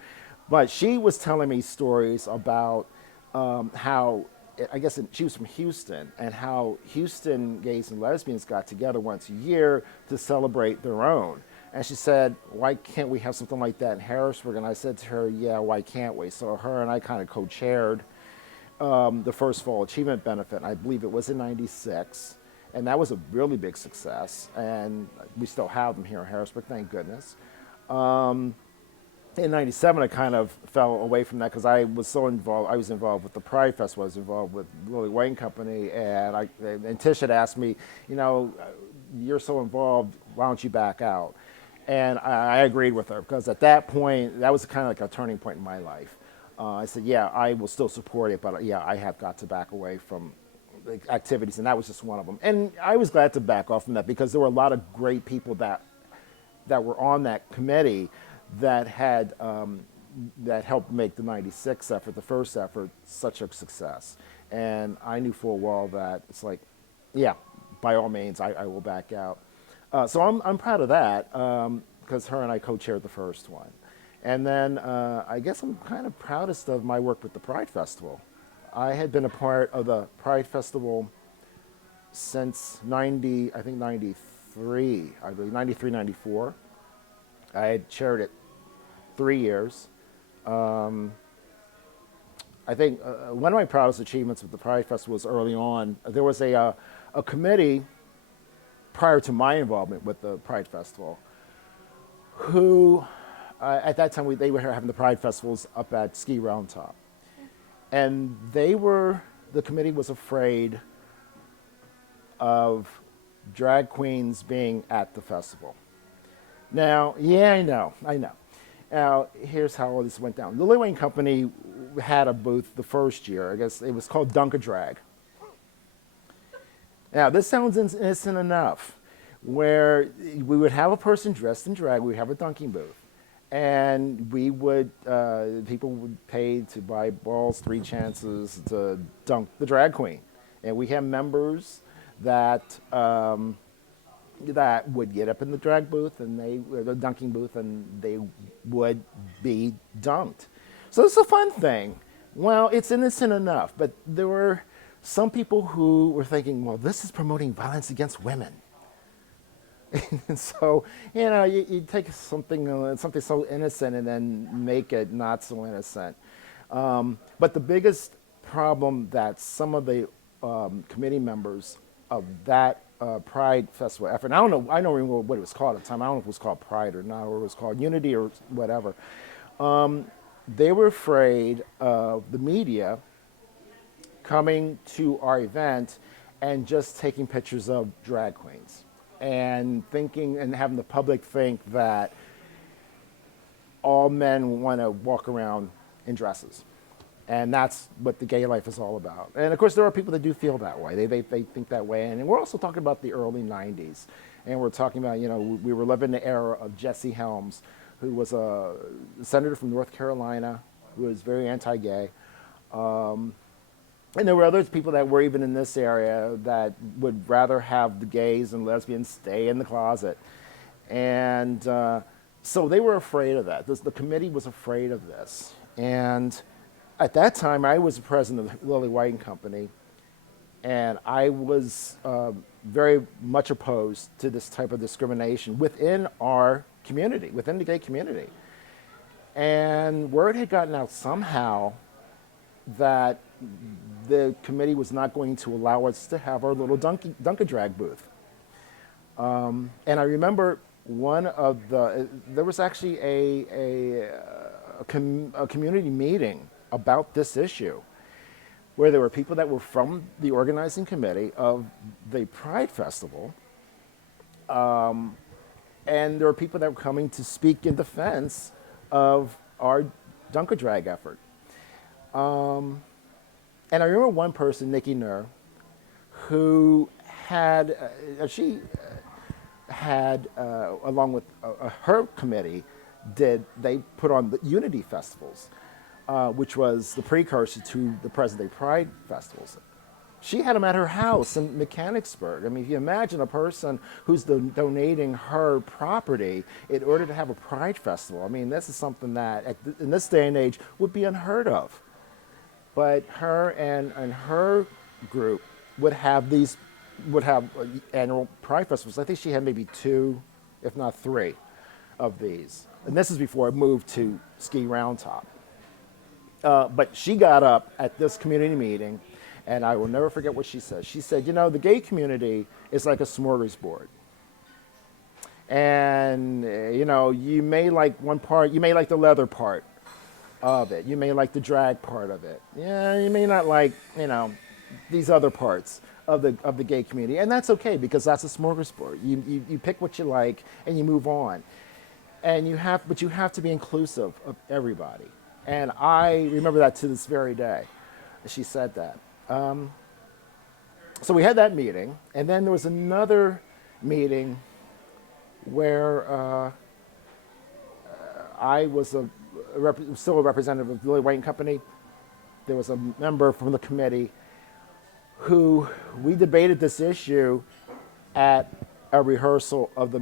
But she was telling me stories about how, I guess she was from Houston, and how Houston gays and lesbians got together once a year to celebrate their own. And she said, why can't we have something like that in Harrisburg? And I said to her, yeah, why can't we? So her and I kind of co-chaired the first Fall Achievement Benefit, and I believe it was in '96. And that was a really big success. And we still have them here in Harrisburg, thank goodness. In '97, I kind of fell away from that because I was so involved. I was involved with the Pride Festival. I was involved with Lily White and Company. And Tish had asked me, you know, you're so involved, why don't you back out? And I agreed with her because at that point, that was kind of like a turning point in my life. I said, yeah, I will still support it, but yeah, I have got to back away from the activities, and that was just one of them. And I was glad to back off from that because there were a lot of great people that were on that committee that had that helped make the '96 effort, the first effort, such a success. And I knew full well that it's like, yeah, by all means, I will back out. So I'm proud of that because her and I co-chaired the first one. And then I guess I'm kind of proudest of my work with the Pride Festival. I had been a part of the Pride Festival since 90, I think 93, I believe, 93, 94. I had chaired it 3 years. I think one of my proudest achievements with the Pride Festival was early on. There was a committee prior to my involvement with the Pride Festival who, at that time, they were having the Pride Festivals up at Ski Round Top. And the committee was afraid of drag queens being at the festival. Now, yeah, I know. Now, here's how all this went down. The Lil Wayne Company had a booth the first year. I guess it was called Dunk-a-Drag. Now, this sounds innocent enough, where we would have a person dressed in drag, we would have a dunking booth, and people would pay to buy balls, 3 chances to dunk the drag queen. And we have members that would get up in the drag booth and the dunking booth, and they would be dunked. So it's a fun thing. Well, it's innocent enough, but there were some people who were thinking, well, this is promoting violence against women. And so, you take something so innocent and then make it not so innocent. But the biggest problem that some of the committee members of that Pride Festival effort, and I don't remember what it was called at the time. I don't know if it was called Pride or not, or it was called Unity or whatever. They were afraid of the media coming to our event and just taking pictures of drag queens and thinking and having the public think that all men want to walk around in dresses. And that's what the gay life is all about. And of course, there are people that do feel that way. They think that way. And we're also talking about the early 90s. And we're talking about, we were living the era of Jesse Helms, who was a senator from North Carolina, who was very anti-gay. And there were other people that were even in this area that would rather have the gays and lesbians stay in the closet. And so they were afraid of that. The committee was afraid of this. And at that time, I was the president of the Lily White and Company, and I was very much opposed to this type of discrimination within our community, within the gay community. And word had gotten out somehow that the committee was not going to allow us to have our little Dunk-a-Drag booth. And I remember there was actually a community meeting about this issue, where there were people that were from the organizing committee of the Pride Festival, and there were people that were coming to speak in defense of our Dunk-a-Drag effort. And I remember one person, Nikki Nur, who had, along with her committee, they put on the Unity Festivals, which was the precursor to the present-day Pride Festivals. She had them at her house in Mechanicsburg. I mean, if you imagine a person who's donating her property in order to have a Pride Festival, I mean, this is something that, in this day and age, would be unheard of. But her and her group would have annual Pride Festivals. I think she had maybe 2, if not 3, of these. And this is before it moved to Ski Round Top. But she got up at this community meeting, and I will never forget what she said. She said, the gay community is like a smorgasbord. And, you may like one part, you may like the leather part of it. You may like the drag part of it. Yeah, you may not like, these other parts of the gay community. And that's okay, because that's a smorgasbord. You pick what you like and you move on. But you have to be inclusive of everybody. And I remember that to this very day. She said that. So we had that meeting, and then there was another meeting where I was still a representative of the Lily White and Company. There was a member from the committee who we debated this issue at a rehearsal of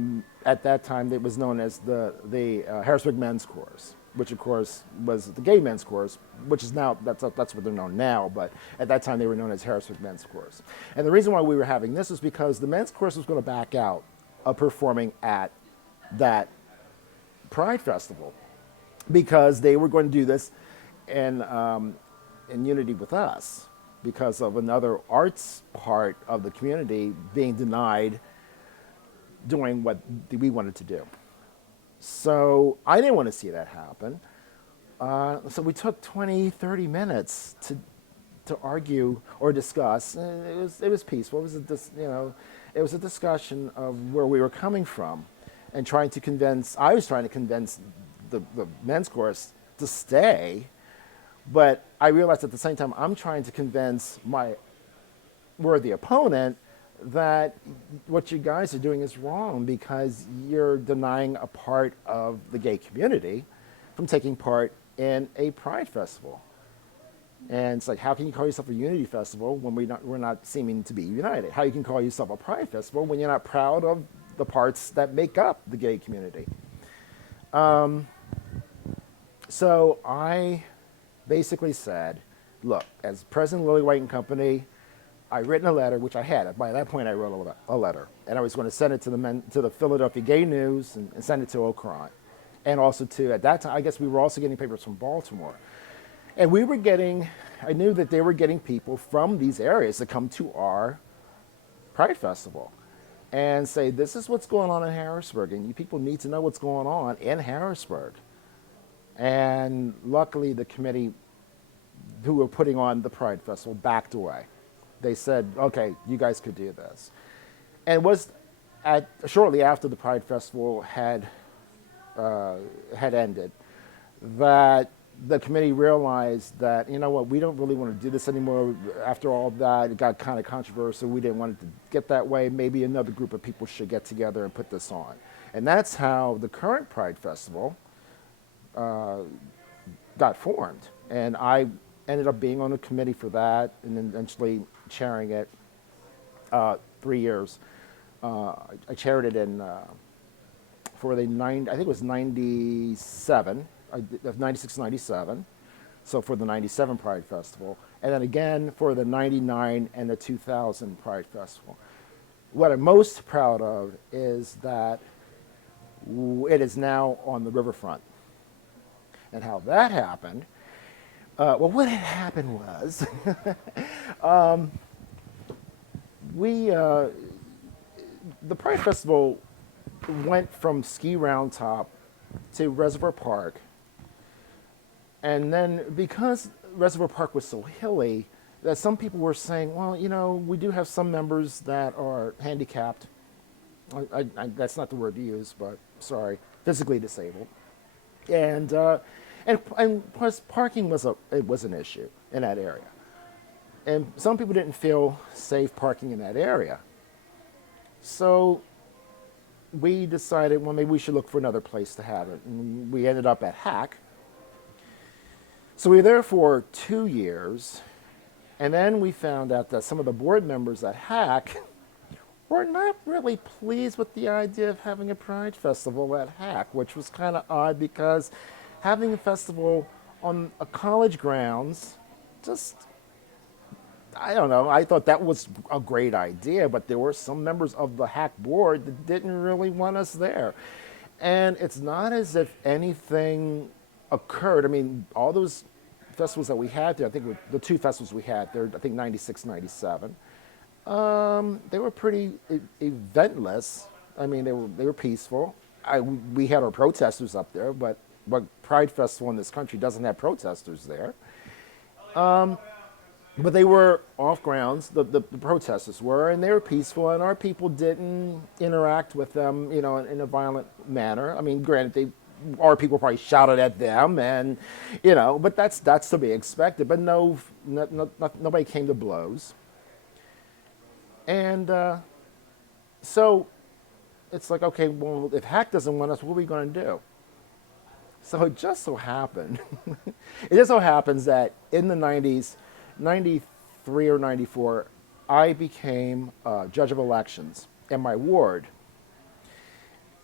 at that time it was known as the Harrisburg Men's Chorus. which of course was the gay men's course, which is now, that's what they're known now, but at that time they were known as Harrisburg Men's Course. And the reason why we were having this was because the men's course was going to back out of performing at that Pride Festival, because they were going to do this in unity with us, because of another arts part of the community being denied doing what we wanted to do. So I didn't want to see that happen. So we took 20, 30 minutes to argue or discuss. It was peaceful. It was a discussion of where we were coming from, and I was trying to convince the men's chorus to stay, but I realized at the same time I'm trying to convince my worthy opponent that what you guys are doing is wrong, because you're denying a part of the gay community from taking part in a Pride Festival. And it's like, how can you call yourself a unity festival when we're not seeming to be united? How you can call yourself a Pride Festival when you're not proud of the parts that make up the gay community? So I basically said, look, as president of Lily White and Company, I written a letter, which I had. By that point, I wrote a letter, and I was going to send it to the Philadelphia Gay News and send it to Okran, and also at that time, I guess we were also getting papers from Baltimore. And I knew that they were getting people from these areas to come to our Pride Festival and say, this is what's going on in Harrisburg, and you people need to know what's going on in Harrisburg. And luckily, the committee who were putting on the Pride Festival backed away. They said, okay, you guys could do this. And it was shortly after the Pride Festival had ended that the committee realized that, you know what, we don't really want to do this anymore. After all that, it got kind of controversial. We didn't want it to get that way. Maybe another group of people should get together and put this on. And that's how the current Pride Festival got formed. And I ended up being on a committee for that, and then eventually chairing it 3 years. I chaired it for I think it was 97, 96, 97. So for the 97 Pride Festival, and then again for the 99 and the 2000 Pride Festival. What I'm most proud of is that it is now on the riverfront. And how that happened, what had happened was, the Pride Festival went from Ski Round Top to Reservoir Park. And then because Reservoir Park was so hilly, that some people were saying, well, you know, we do have some members that are handicapped. That's not the word to use, but sorry, physically disabled. And plus parking was an issue in that area. And some people didn't feel safe parking in that area. So we decided, well, maybe we should look for another place to have it. And we ended up at Hack. So we were there for 2 years. And then we found out that some of the board members at Hack were not really pleased with the idea of having a Pride Festival at Hack, which was kind of odd because having a festival on a college grounds, I don't know, I thought that was a great idea, but there were some members of the Hack board that didn't really want us there. And it's not as if anything occurred. I mean, all those festivals that we had there, I think the 2 festivals we had there, I think 96, 97, they were pretty eventless. I mean, they were peaceful. We had our protesters up there, but Pride Festival in this country doesn't have protesters there. But they were off grounds, the protesters were, and they were peaceful, and our people didn't interact with them, you know, in a violent manner. I mean, granted, our people probably shouted at them, and, you know, but that's to be expected. But nobody came to blows. And so it's like, okay, well, if Hack doesn't want us, what are we going to do? So it just so happened, that in the 90s, 93 or 94, I became judge of elections in my ward.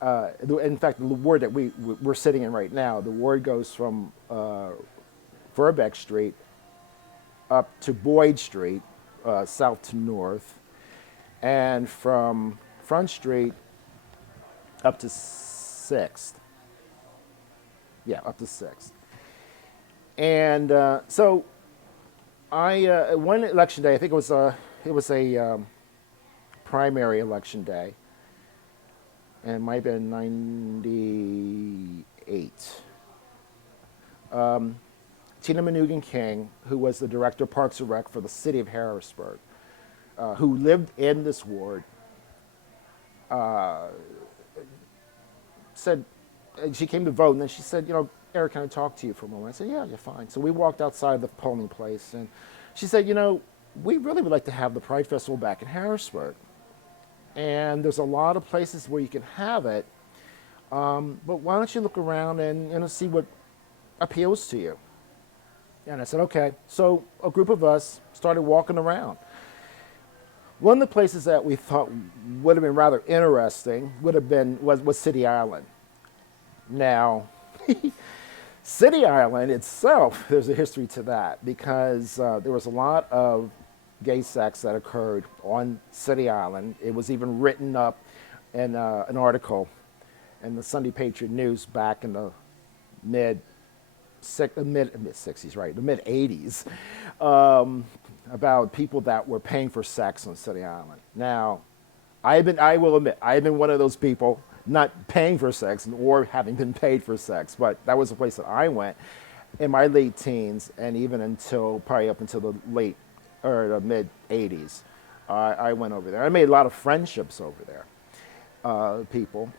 In fact, the ward that we're sitting in right now, the ward goes from Furbeck Street up to Boyd Street, south to north, and from Front Street up to 6th. Yeah, up to 6th. And so one election day, I think it was a primary election day, and it might have been 98. Tina Manugan King, who was the director of Parks and Rec for the city of Harrisburg, who lived in this ward, said, she came to vote, and then she said, Eric, can I talk to you for a moment? I said, yeah, you're fine. So we walked outside the polling place, and she said, we really would like to have the Pride Festival back in Harrisburg. And there's a lot of places where you can have it, but why don't you look around and see what appeals to you? And I said, okay. So a group of us started walking around. One of the places that we thought would have been rather interesting was City Island. Now, City Island itself, there's a history to that because there was a lot of gay sex that occurred on City Island. It was even written up in an article in the Sunday Patriot News back in the mid 60s, right, the mid 80s, about people that were paying for sex on City Island. Now, I will admit, I have been one of those people not paying for sex or having been paid for sex, but that was the place that I went in my late teens and even probably up until the late or the mid 80s. I went over there. I made a lot of friendships over there, people.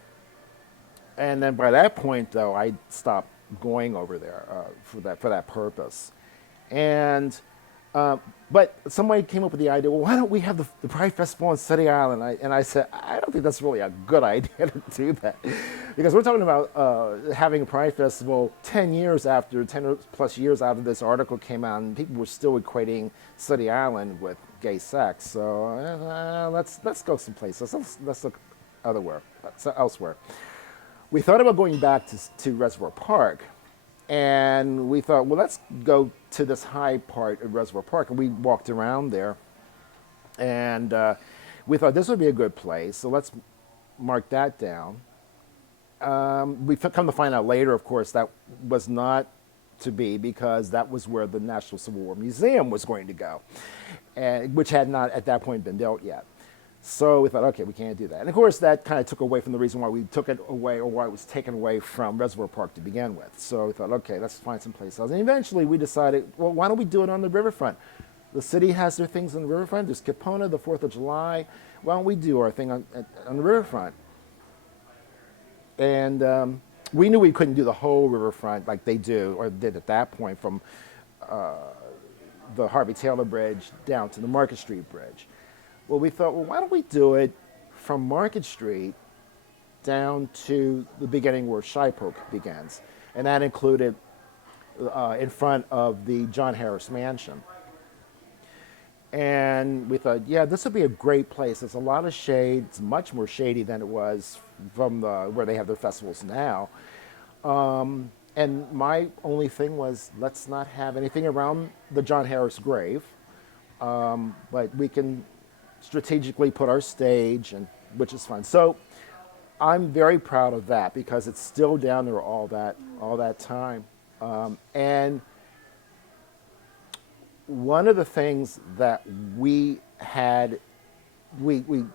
And then by that point, though, I stopped going over there for that purpose. And but somebody came up with the idea, well, why don't we have the Pride Festival on City Island? And I said, I don't think that's really a good idea to do that. Because we're talking about having a Pride Festival 10 plus years after this article came out, and people were still equating City Island with gay sex. So let's go someplace. Let's look elsewhere. We thought about going back to Reservoir Park, and we thought, well, let's go to this high part of Reservoir Park, and we walked around there, and we thought this would be a good place, so let's mark that down. We've come to find out later, of course, that was not to be because that was where the National Civil War Museum was going to go, which had not at that point been built yet. So we thought, okay, we can't do that. And of course, that kind of took away from the reason why we took it away, or why it was taken away from Reservoir Park to begin with. So we thought, okay, let's find some place else. And eventually we decided, well, why don't we do it on the riverfront? The city has their things on the riverfront. There's Kipona, the 4th of July. Why don't we do our thing on the riverfront? And we knew we couldn't do the whole riverfront like they do, or did at that point, from the Harvey Taylor Bridge down to the Market Street Bridge. Well, we thought, well, why don't we do it from Market Street down to the beginning where Shipoke begins. And that included in front of the John Harris Mansion. And we thought, yeah, this would be a great place. There's a lot of shade. It's much more shady than it was from where they have their festivals now. And my only thing was, let's not have anything around the John Harris grave, but we can strategically put our stage, which is fun. So I'm very proud of that because it's still down there all that time. And one of the things that we had been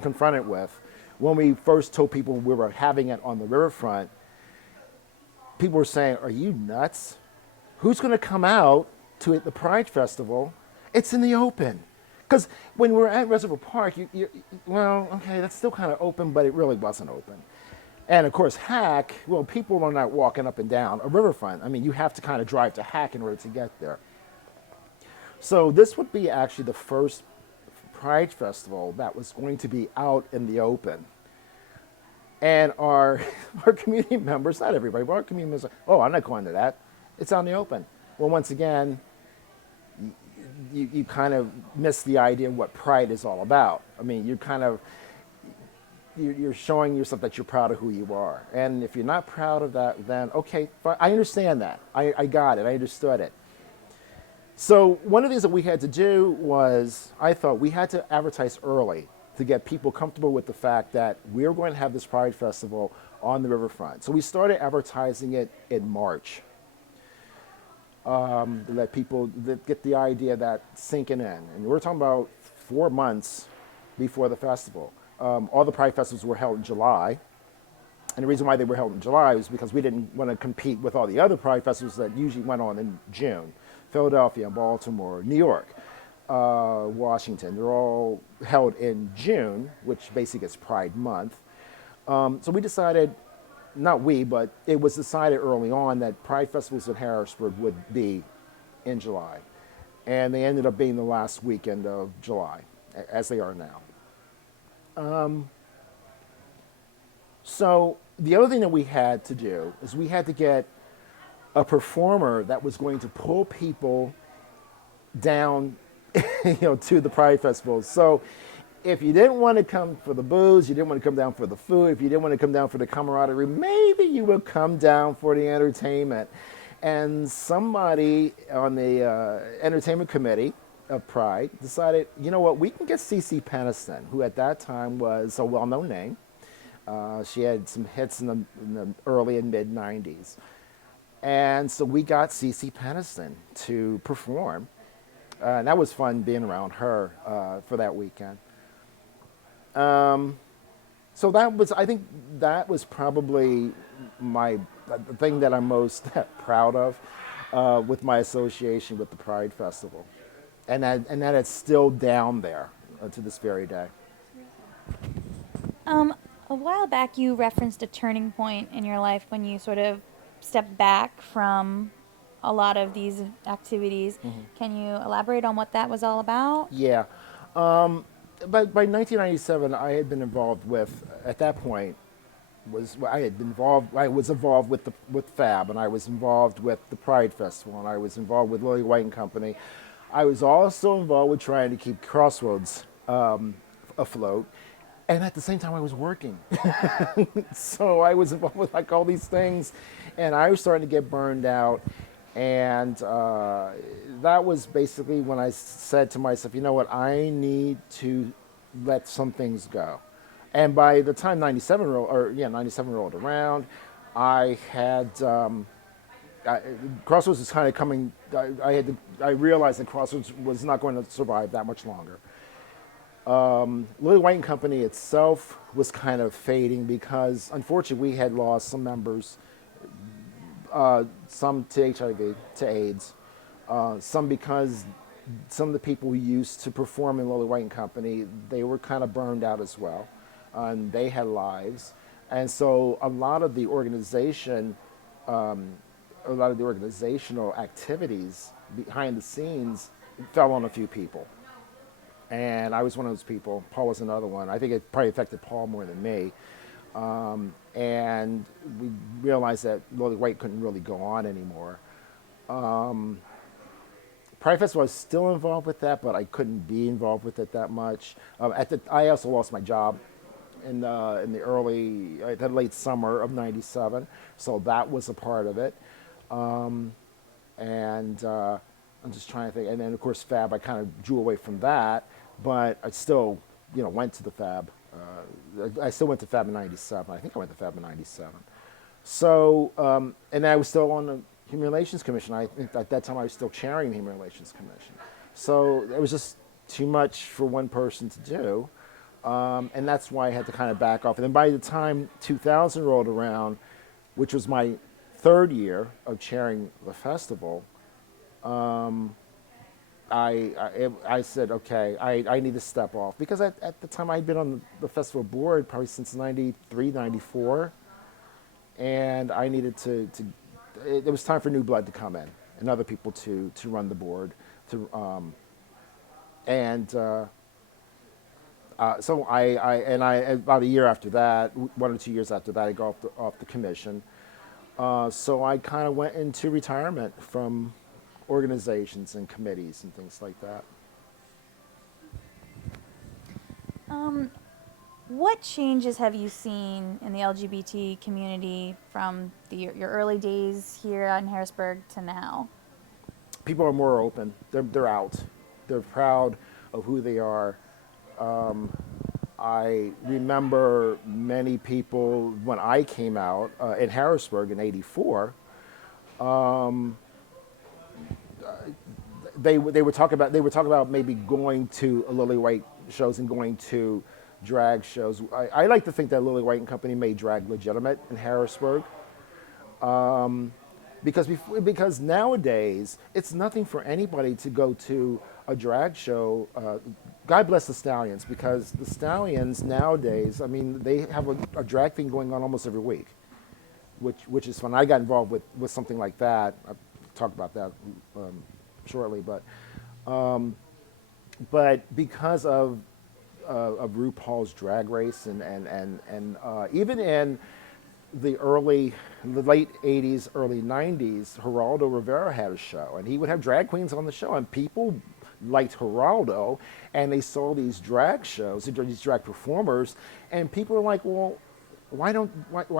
confronted with when we first told people we were having it on the riverfront, people were saying, "Are you nuts? Who's going to come out to the Pride Festival? It's in the open." Because when we're at Reservoir Park, well, okay, that's still kind of open, but it really wasn't open. And of course, Hack, well, people are not walking up and down a riverfront. I mean, you have to kind of drive to Hack in order to get there. So this would be actually the first Pride Festival that was going to be out in the open. And our community members, not everybody, but our community members, oh, I'm not going to that. It's out in the open. Well, once again, you kind of miss the idea of what Pride is all about. I mean, you kind of, you're showing yourself that you're proud of who you are. And if you're not proud of that, then okay, fine. I understand that. I got it. I understood it. So one of the things that we had to do was, I thought we had to advertise early to get people comfortable with the fact that we were going to have this Pride Festival on the riverfront. So we started advertising it in March to let people get the idea that sinking in. And we're talking about 4 months before the festival. All the Pride festivals were held in July. And the reason why they were held in July was because we didn't want to compete with all the other Pride festivals that usually went on in June. Philadelphia, Baltimore, New York, Washington. They're all held in June, which basically is Pride Month. So we decided, not we, but it was decided early on that Pride festivals in Harrisburg would be in July. And they ended up being the last weekend of July, as they are now. So the other thing that we had to do is we had to get a performer that was going to pull people down, to the Pride Festival. So if you didn't want to come for the booze, you didn't want to come down for the food, if you didn't want to come down for the camaraderie, maybe you would come down for the entertainment. And somebody on the entertainment committee of Pride decided, you know what, we can get CeCe Peniston, who at that time was a well-known name. She had some hits in the early and mid 90s. And so we got CeCe Peniston to perform. And that was fun being around her for that weekend. So I think that was probably the thing that I'm most proud of with my association with the Pride Festival. And that it's still down there to this very day. A while back, you referenced a turning point in your life when you sort of stepped back from a lot of these activities. Mm-hmm. Can you elaborate on what that was all about? Yeah. But by 1997, I had been involved with, at that point, I was involved with FAB, and I was involved with the Pride Festival, and I was involved with Lily White and Company. I was also involved with trying to keep Crossroads afloat. And at the same time, I was working. So I was involved with like all these things, and I was starting to get burned out. And that was basically when I said to myself, you know what, I need to let some things go. And by the time 97 rolled around, I had Crossroads was kind of coming. I realized that Crossroads was not going to survive that much longer. Lily White and Company itself was kind of fading because, unfortunately, we had lost some members, some to HIV, to AIDS, some because some of the people who used to perform in Lily White and Company, they were kind of burned out as well, and they had lives, and so a lot of the organizational activities behind the scenes fell on a few people. And I was one of those people. Paul was another one. I think it probably affected Paul more than me. And we realized that Lily White couldn't really go on anymore. Pride Festival, I was still involved with that, but I couldn't be involved with it that much. I also lost my job in the late summer of '97, so that was a part of it. I'm just trying to think. And then, of course, FAB, I kind of drew away from that, but I still, went to the FAB. I still went to FAB in '97. I think I went to FAB in '97. So, and I was still on the Human Relations Commission. I think at that time I was still chairing the Human Relations Commission. So it was just too much for one person to do. And that's why I had to kind of back off. And then by the time 2000 rolled around, which was my third year of chairing the festival, I said, okay, I need to step off. Because at the time I'd been on the festival board probably since '93, '94. And I needed it was time for new blood to come in and other people to run the board. So about a year after that, 1 or 2 years after that, I got off the commission. So I kind of went into retirement from organizations and committees and things like that. What changes have you seen in the LGBT community from your early days here in Harrisburg to now? People are more open. They're out. They're proud of who they are. I remember many people when I came out in Harrisburg in '84. They would talk about maybe going to Lily White shows and going to drag shows. I like to think that Lily White and Company made drag legitimate in Harrisburg. Because nowadays it's nothing for anybody to go to a drag show. God bless the Stallions, because the Stallions nowadays, I mean, they have a drag thing going on almost every week, which is fun. I got involved with something like that. I'll talk about that shortly, but because of RuPaul's Drag Race and even in the late 80s, early 90s, Geraldo Rivera had a show, and he would have drag queens on the show, and people liked Geraldo, and they saw these drag shows, these drag performers, and people were like, well, why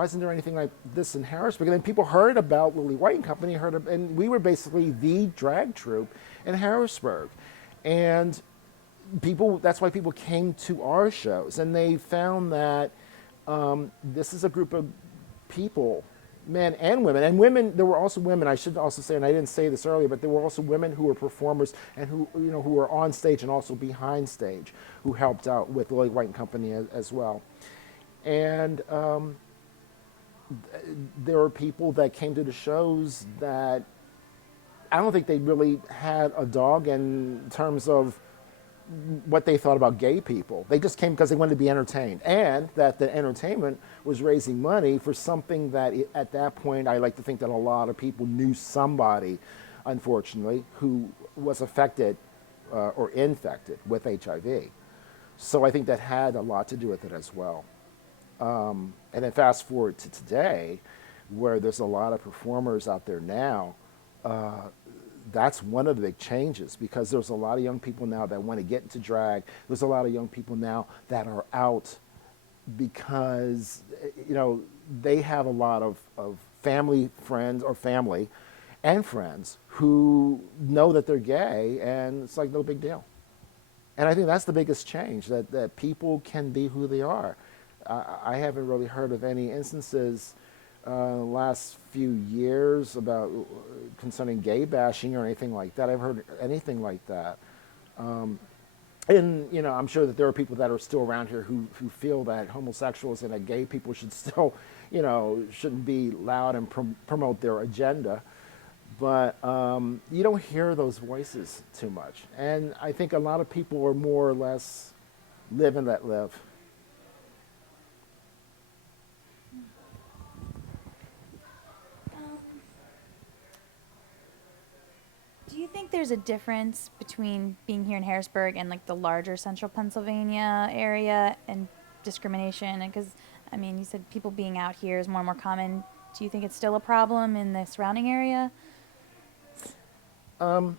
isn't there anything like this in Harrisburg? And then people heard about Lily White and Company, and we were basically the drag troupe in Harrisburg, and that's why people came to our shows, and they found that this is a group of people, men and women. And women, there were also women, I should also say, and I didn't say this earlier, but there were also women who were performers and who were on stage and also behind stage, who helped out with Lily White and Company as well. And there were people that came to the shows that I don't think they really had a dog in terms of what they thought about gay people. They just came because they wanted to be entertained, and that the entertainment was raising money for something that at that point, I like to think that a lot of people knew somebody, unfortunately, who was affected or infected with HIV. So I think that had a lot to do with it as well. And then fast forward to today, where there's a lot of performers out there now. That's one of the big changes, because there's a lot of young people now that want to get into drag. There's a lot of young people now that are out because they have a lot of family and friends who know that they're gay, and it's like no big deal. And I think that's the biggest change, that people can be who they are. I haven't really heard of any instances last few years about concerning gay bashing or anything like that. I've heard anything like that. And I'm sure that there are people that are still around here who feel that homosexuals and that gay people should still, shouldn't be loud and promote their agenda. But you don't hear those voices too much. And I think a lot of people are more or less live and let live. Do you think there's a difference between being here in Harrisburg and like the larger central Pennsylvania area and discrimination? Because, I mean, you said people being out here is more and more common. Do you think it's still a problem in the surrounding area? Well,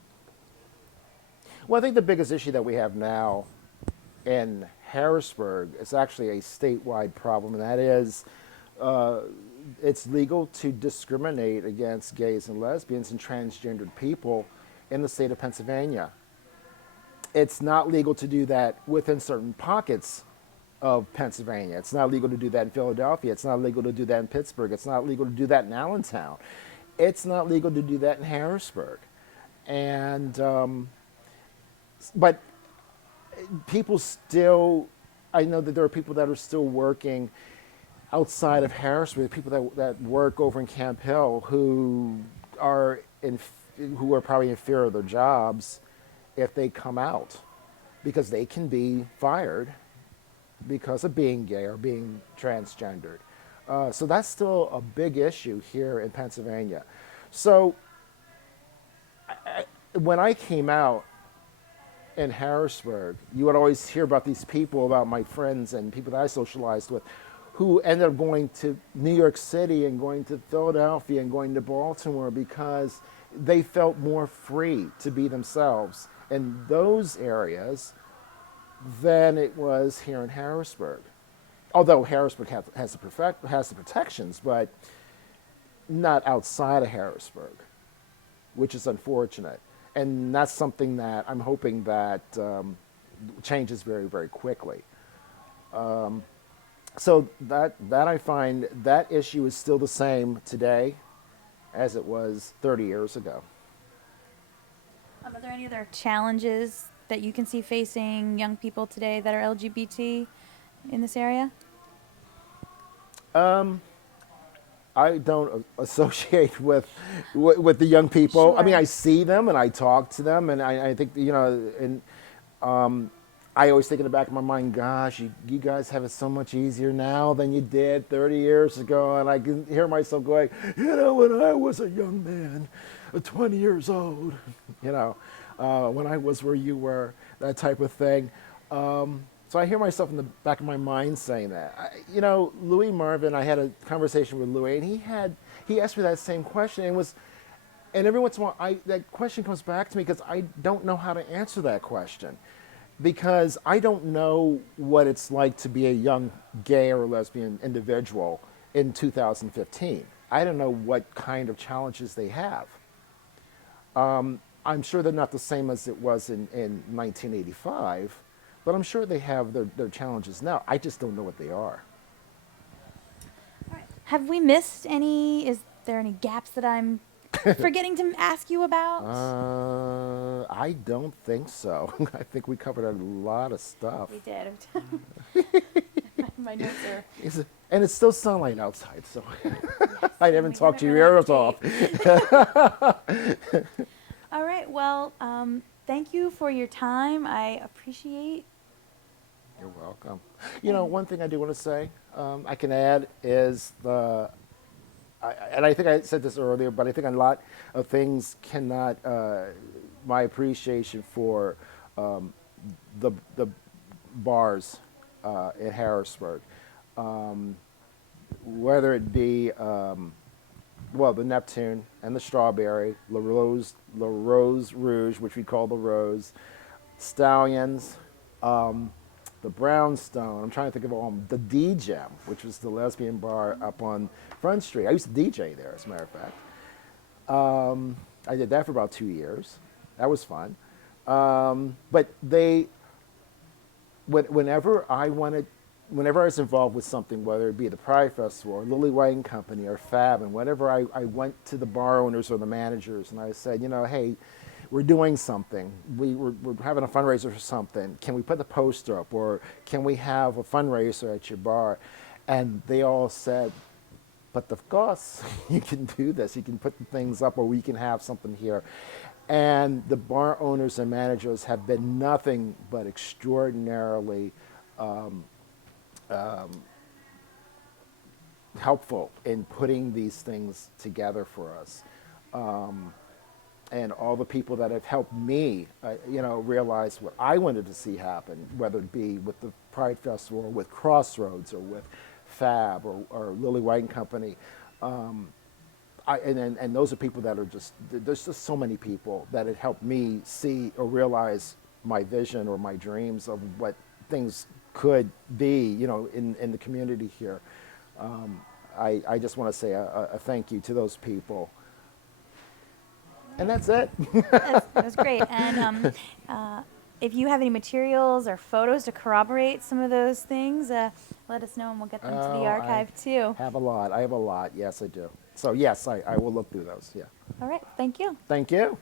I think the biggest issue that we have now in Harrisburg is actually a statewide problem, and that is it's legal to discriminate against gays and lesbians and transgendered people in the state of Pennsylvania. It's not legal to do that within certain pockets of Pennsylvania. It's not legal to do that in Philadelphia. It's not legal to do that in Pittsburgh. It's not legal to do that in Allentown. It's not legal to do that in Harrisburg. And but people still, I know that there are people that are still working outside of Harrisburg, people that work over in Camp Hill who are probably in fear of their jobs if they come out, because they can be fired because of being gay or being transgendered. So that's still a big issue here in Pennsylvania. So when I came out in Harrisburg, you would always hear about these people, about my friends and people that I socialized with, who ended up going to New York City and going to Philadelphia and going to Baltimore because they felt more free to be themselves in those areas than it was here in Harrisburg. although Harrisburg has the protections, but not outside of Harrisburg, which is unfortunate. And that's something that I'm hoping that changes very, very quickly. So that I find that issue is still the same today as it was 30 years ago. Are there any other challenges that you can see facing young people today that are LGBT in this area? I don't associate with the young people. I mean, Sure. I see them and I talk to them, and I think and I always think in the back of my mind, gosh, you guys have it so much easier now than you did 30 years ago, and I can hear myself going, when I was a young man, 20 years old, when I was where you were, that type of thing. So I hear myself in the back of my mind saying that. Louis Marvin, I had a conversation with Louis, and he asked me that same question, and every once in a while, that question comes back to me because I don't know how to answer that question, because I don't know what it's like to be a young gay or lesbian individual in 2015. I don't know what kind of challenges they have. I'm sure they're not the same as it was in 1985. But I'm sure they have their challenges now. I just don't know what they are. All right. Have we missed any? Is there any gaps that I'm forgetting to ask you about? I don't think so. I think we covered a lot of stuff. We did. My notes are. And it's still sunlight outside, so I haven't talked your really ears off. All right. Well, thank you for your time. I appreciate. You're welcome. One thing I do want to say, I can add is and I think I said this earlier, but I think a lot of things cannot, my appreciation for the bars in Harrisburg, whether it be, the Neptune and the Strawberry, La Rose Rouge, which we call the Rose, Stallions, the Brownstone. I'm trying to think of all of them. The D-Gem, which was the lesbian bar up on Front Street. I used to DJ there, as a matter of fact. I did that for about 2 years. That was fun. But whenever I was involved with something, whether it be the Pride Festival or Lily White and Company or Fab, and whenever I went to the bar owners or the managers and I said, hey, we're doing something. We're having a fundraiser for something. Can we put the poster up, or can we have a fundraiser at your bar? And they all said, but of course, you can do this. You can put the things up, or we can have something here. And the bar owners and managers have been nothing but extraordinarily helpful in putting these things together for us. And all the people that have helped me, realize what I wanted to see happen, whether it be with the Pride Festival or with Crossroads or with Fab or Lily White and Company. And those are people that are there's just so many people that have helped me see or realize my vision or my dreams of what things could be, in the community here. I just want to say a thank you to those people. And that's it. That's great. And if you have any materials or photos to corroborate some of those things, let us know and we'll get them to the archive too. I have a lot. Yes, I do. So yes, I will look through those. Yeah. All right. Thank you. Thank you.